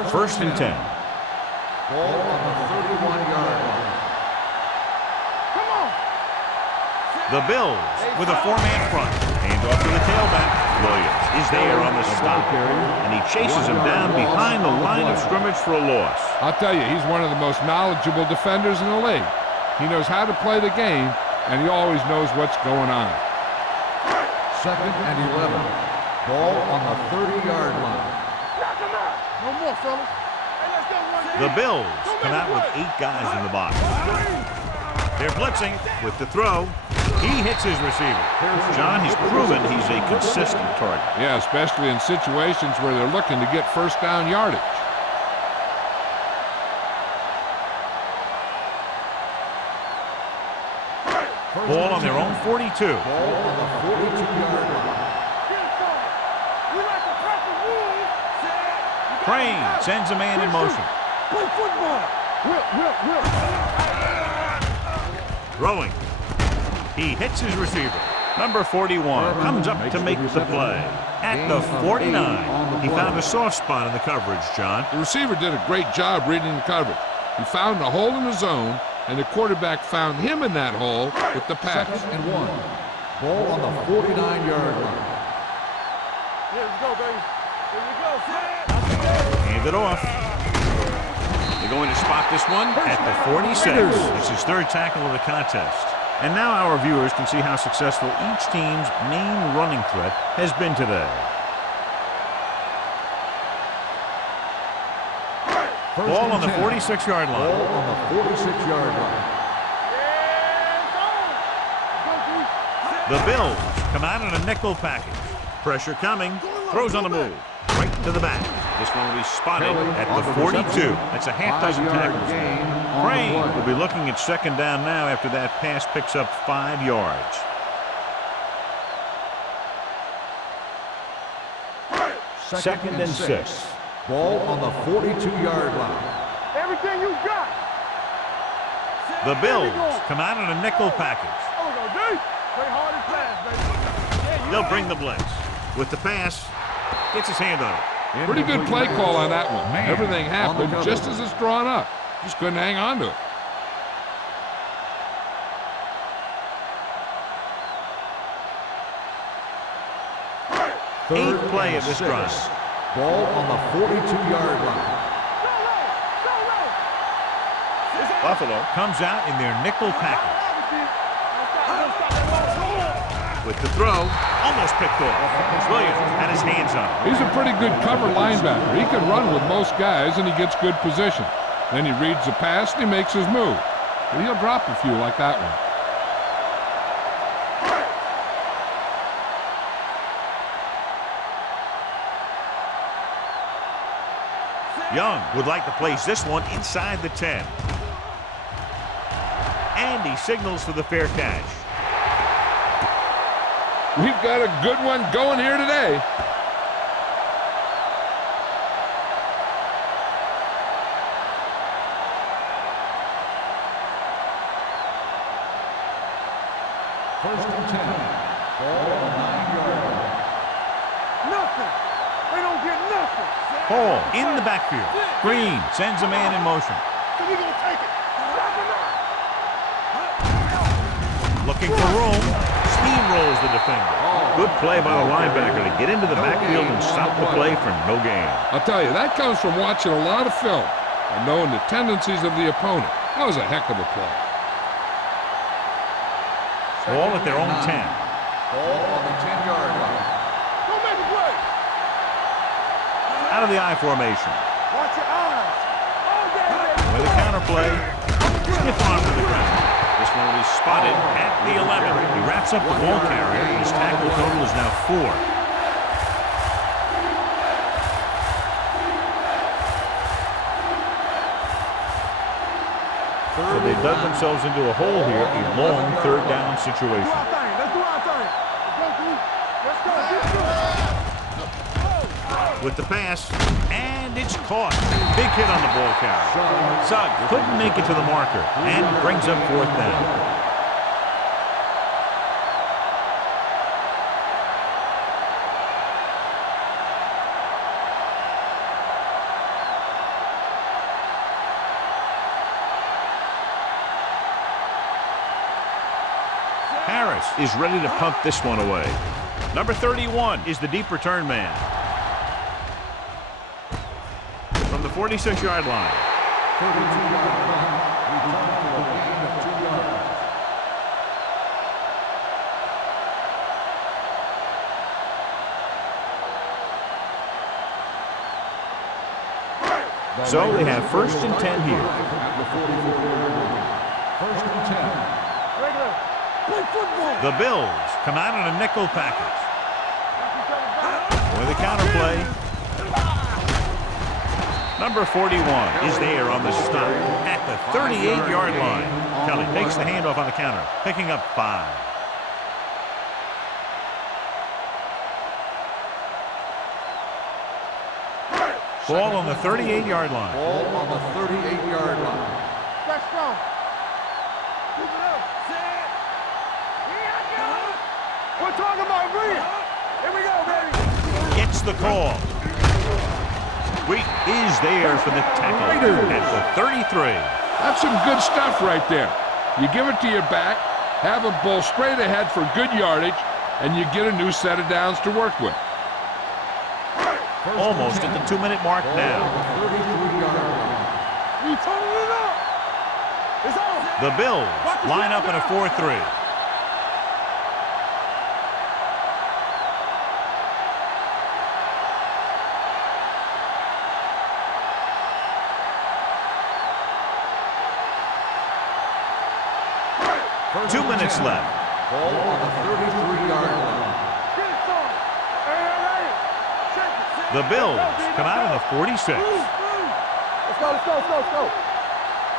play. First and 10. Ball on the 31-yard line. Come on. The Bills with a 4-man front. Hand off to the tailback. Williams is there on the stop, and he chases him down behind the line of scrimmage for a loss. I'll tell you, he's one of the most knowledgeable defenders in the league. He knows how to play the game, and he always knows what's going on. Second and 11. Ball on the 30-yard line. Knock him out. No more, fellas. Hey, let's get one. The Bills come out with 8 guys in the box. They're blitzing with the throw. He hits his receiver. John, he's proven he's a consistent target. Yeah, especially in situations where they're looking to get first down yardage. Ball on their own 42. Ball on the 42-yard line. Crane sends a man in motion. Play football. Throwing. He hits his receiver. Number 41 comes up to make the play. At the 49, he found a soft spot in the coverage, John. The receiver did a great job reading the coverage. He found a hole in the zone, and the quarterback found him in that hole with the pass. 2nd and 1. Ball on the 49-yard line. Yeah, let's go, baby. Here we go. Hand it off. They're going to spot this one at the 46. It's his 3rd tackle of the contest. And now our viewers can see how successful each team's main running threat has been today. Ball on the 46-yard line. Ball on the 46-yard line. The Bills come out in a nickel package. Pressure coming. Throws on the move. Right to the back. This one will be spotted at the 42. That's a half dozen tackles. Crane will be looking at 2nd down now after that pass picks up 5 yards. Second and 6. Ball on the 42-yard line. Everything you got. The Bills come out in a nickel package. Oh, no, D. Play hard and fast, baby. They'll bring the blitz. With the pass, gets his hand on it. Pretty good play call on that one. Everything happened just as it's drawn up. Just couldn't hang on to it. Eighth play of this drive. Ball on the 42-yard line. Buffalo comes out in their nickel package. With the throw, almost picked off. Williams had his hands on it. He's a pretty good cover linebacker. He can run with most guys, and he gets good position. Then he reads the pass, and he makes his move. But he'll drop a few like that one. Young would like to place this one inside the 10. And he signals for the fair catch. We've got a good one going here today. First and 10. Ball on the 9-yard line. Nothing. They don't get nothing. Hall in the backfield. Green sends a man in motion. So we gonna take it. Looking for room. Steamrolls the defender. Good play by the linebacker to get into the backfield and stop the play for no gain. I'll tell you, that comes from watching a lot of film and knowing the tendencies of the opponent. That was a heck of a play. Ball at their own 10. Ball on the 10-yard line. Go make a play. Out of the I formation. Watch your eyes. All day, baby. With a counter play. Stiff arm to the ground. This one will be spotted at the 11. He wraps up the ball carrier. His tackle total is now 4. So they dug themselves into a hole here, a long 3rd down situation. Do our thing. Let's do our thing. Let's go, Let's go. With the pass, and it's caught. Big hit on the ball carrier. Suggs couldn't make it to the marker, and brings up 4th down. Harris is ready to pump this one away. Number 31 is the deep return man. From the 46-yard line. 32-yard line. Return for a gain of 2 yards. So they have 1st and 10 here. At the 44-yard line. 1st and 10. Regular. Play football. The Bills come out in a nickel package. With a counter play. Number 41 is there on the stop at the 38-yard line. Kelly takes the handoff on the counter, picking up 5. Ball on the 38-yard line. Ball on the 38-yard line. Back strong. Keep it up. Set. Here I go. We're talking about green. Here we go, baby. Gets the call. Sweet is there for the tackle at the 33. That's some good stuff right there. You give it to your back, have him bowl straight ahead for good yardage, and you get a new set of downs to work with. Almost at the 2-minute mark now. You turning it up. It's on. The Bills line up in a 4-3. First 2 minutes left. Ball on the 33-yard line. Get it, son. Hey. Check it. The Bills come out in the 46. Let's go.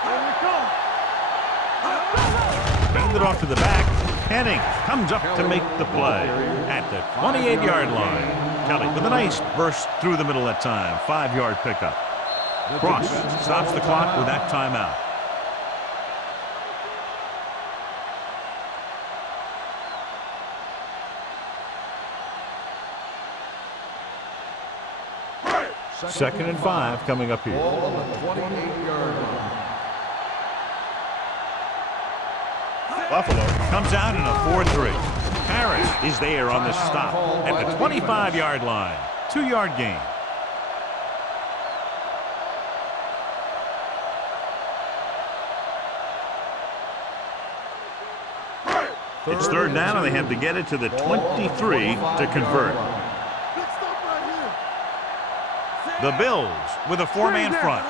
Here we come. Hand it off to the back. Henning comes up to make the play at the 28-yard line. Kelly with a nice burst through the middle that time. 5-yard pickup. Cross stops the clock with that timeout. Second and 5 coming up here. Ball on the 28-yard line. Buffalo comes out in a 4-3. Harris is there on the stop at the 25-yard line. 2-yard gain. It's third down, and they have to get it to the 23 to convert. The Bills with a 4-man front.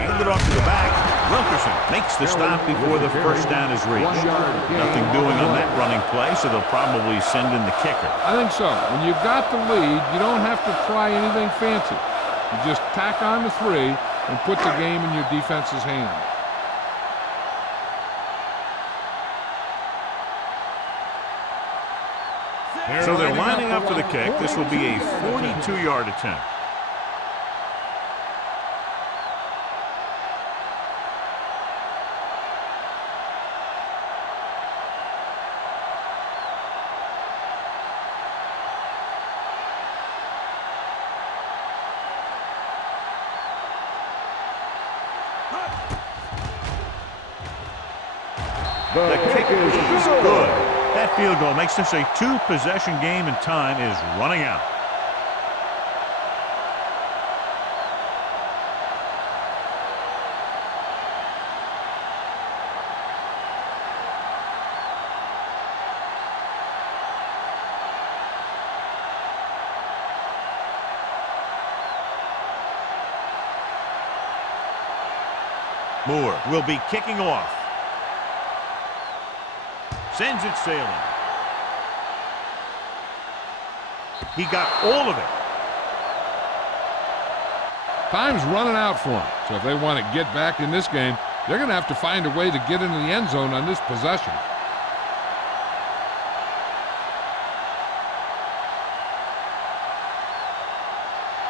Hand it off to the back. Wilkerson makes the stop before the first down is reached. Nothing doing on that running play, so they'll probably send in the kicker. I think so. When you've got the lead, you don't have to try anything fancy. You just tack on the 3 and put the game in your defense's hands. So they're lining up for the kick. This will be a 42-yard attempt. The kick is good. That field goal makes this a 2-possession game, and time is running out. Moore will be kicking off. Sends it sailing. He got all of it. Time's running out for them. So if they want to get back in this game, they're going to have to find a way to get into the end zone on this possession.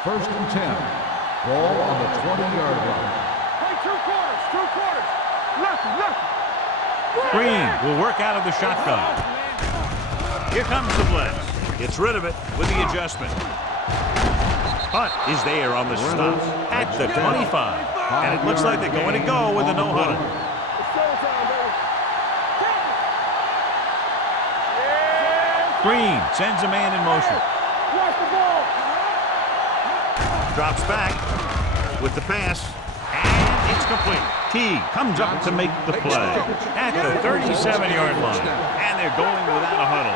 First and 10. Ball on the 20-yard line. Hey, two quarters. Left. Green will work out of the shotgun. Here comes the blitz. Gets rid of it with the adjustment. Hunt is there on the stop at the 25. And it looks like they're going to go with a no huddle. Green sends a man in motion. Drops back with the pass. And it's complete. T comes up to make the play at the 37-yard line. And they're going without a huddle.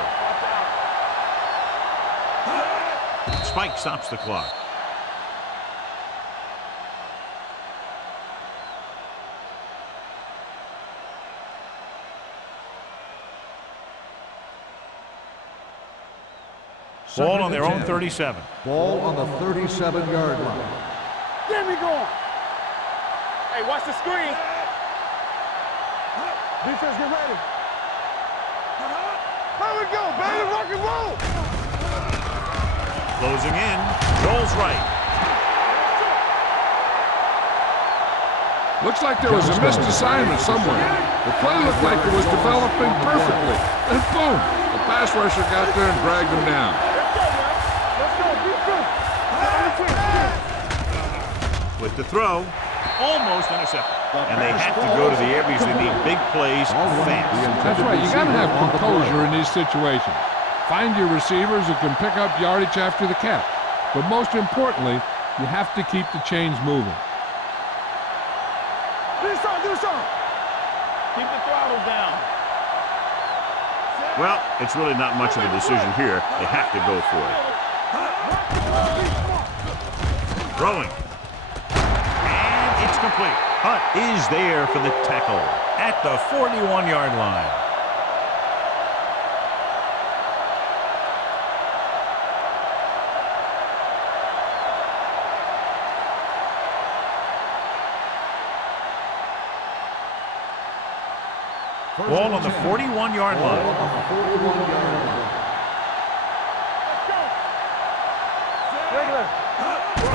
Spike stops the clock. Ball on their own 37. Ball on the 37-yard line. Get me going. Hey, watch the screen. Defense, get ready. There we go, baby. Rock and roll. Closing in. Goals right. Looks like there was a missed assignment somewhere. The play looked like it was developing perfectly. And boom, the pass rusher got there and dragged him down. With the throw, almost intercepted. And they have to go to the air because they need big plays fast. That's right. You got to have composure in these situations. Find your receivers who can pick up yardage after the catch. But most importantly, you have to keep the chains moving. Do something. Keep the throttle down. Well, it's really not much of a decision here. They have to go for it. Throwing. And it's complete. Hunt is there for the tackle at the 41-yard line. Ball on the 41-yard line.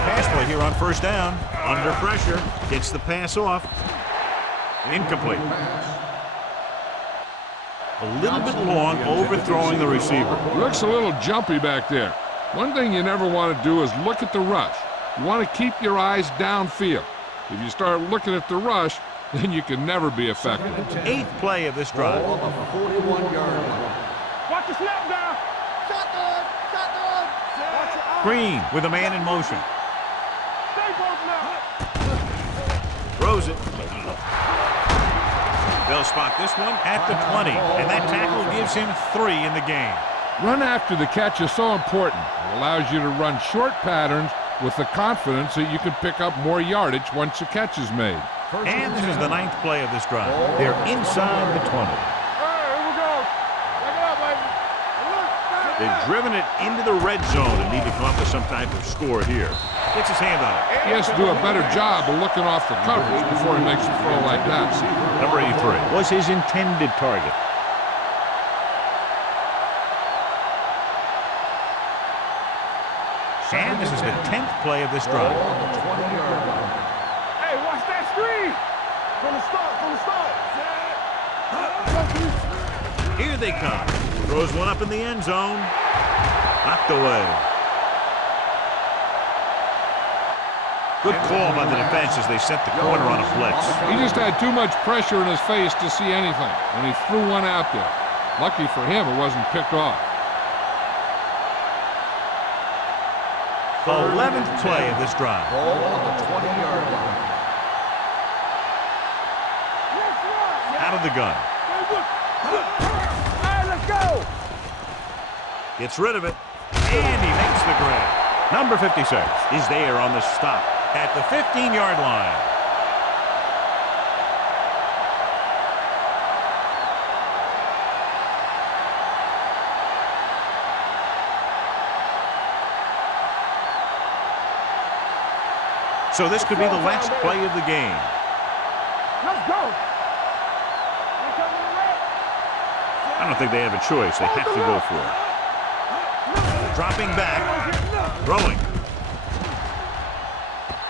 Pass play here on first down. Under pressure. Gets the pass off. Incomplete. A little bit long, overthrowing the receiver. Looks a little jumpy back there. One thing you never want to do is look at the rush. You want to keep your eyes downfield. If you start looking at the rush, then you can never be effective. 8th play of this drive. Watch the snap down. Shotgun. Green with a man in motion. Stay both now. Throws it. They'll spot this one at the 20, and that tackle gives him 3 in the game. Run after the catch is so important. It allows you to run short patterns with the confidence that you can pick up more yardage once the catch is made. And this is the 9th play of this drive. They're inside the 20. All right, here we go. Check it out, baby. They've driven it into the red zone and need to come up with some type of score here. Gets his hand on it. He has to do a better job of looking off the coverage before he makes a throw like that. Number 83 was his intended target. And this is the 10th play of this drive. Hey, watch that screen. From the start. Here they come. Throws one up in the end zone. Knocked away. Good call by the defense as they set the corner on a blitz. He just had too much pressure in his face to see anything, and he threw one out there. Lucky for him, it wasn't picked off. 11th play of this drive. Ball on the 20-yard line. Out of the gun. All right, let's go. Gets rid of it. And he makes the grab. Number 56 is there on the stop at the 15-yard line. So this could be the last play of the game. Let's go. I don't think they have a choice. They have to go for it. Dropping back. Throwing.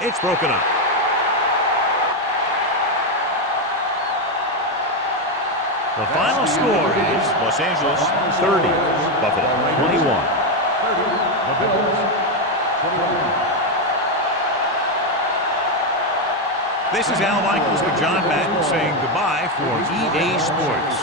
It's broken up. The final score is Los Angeles 30, Buffalo 21. This is Al Michaels with John Madden saying goodbye for EA Sports.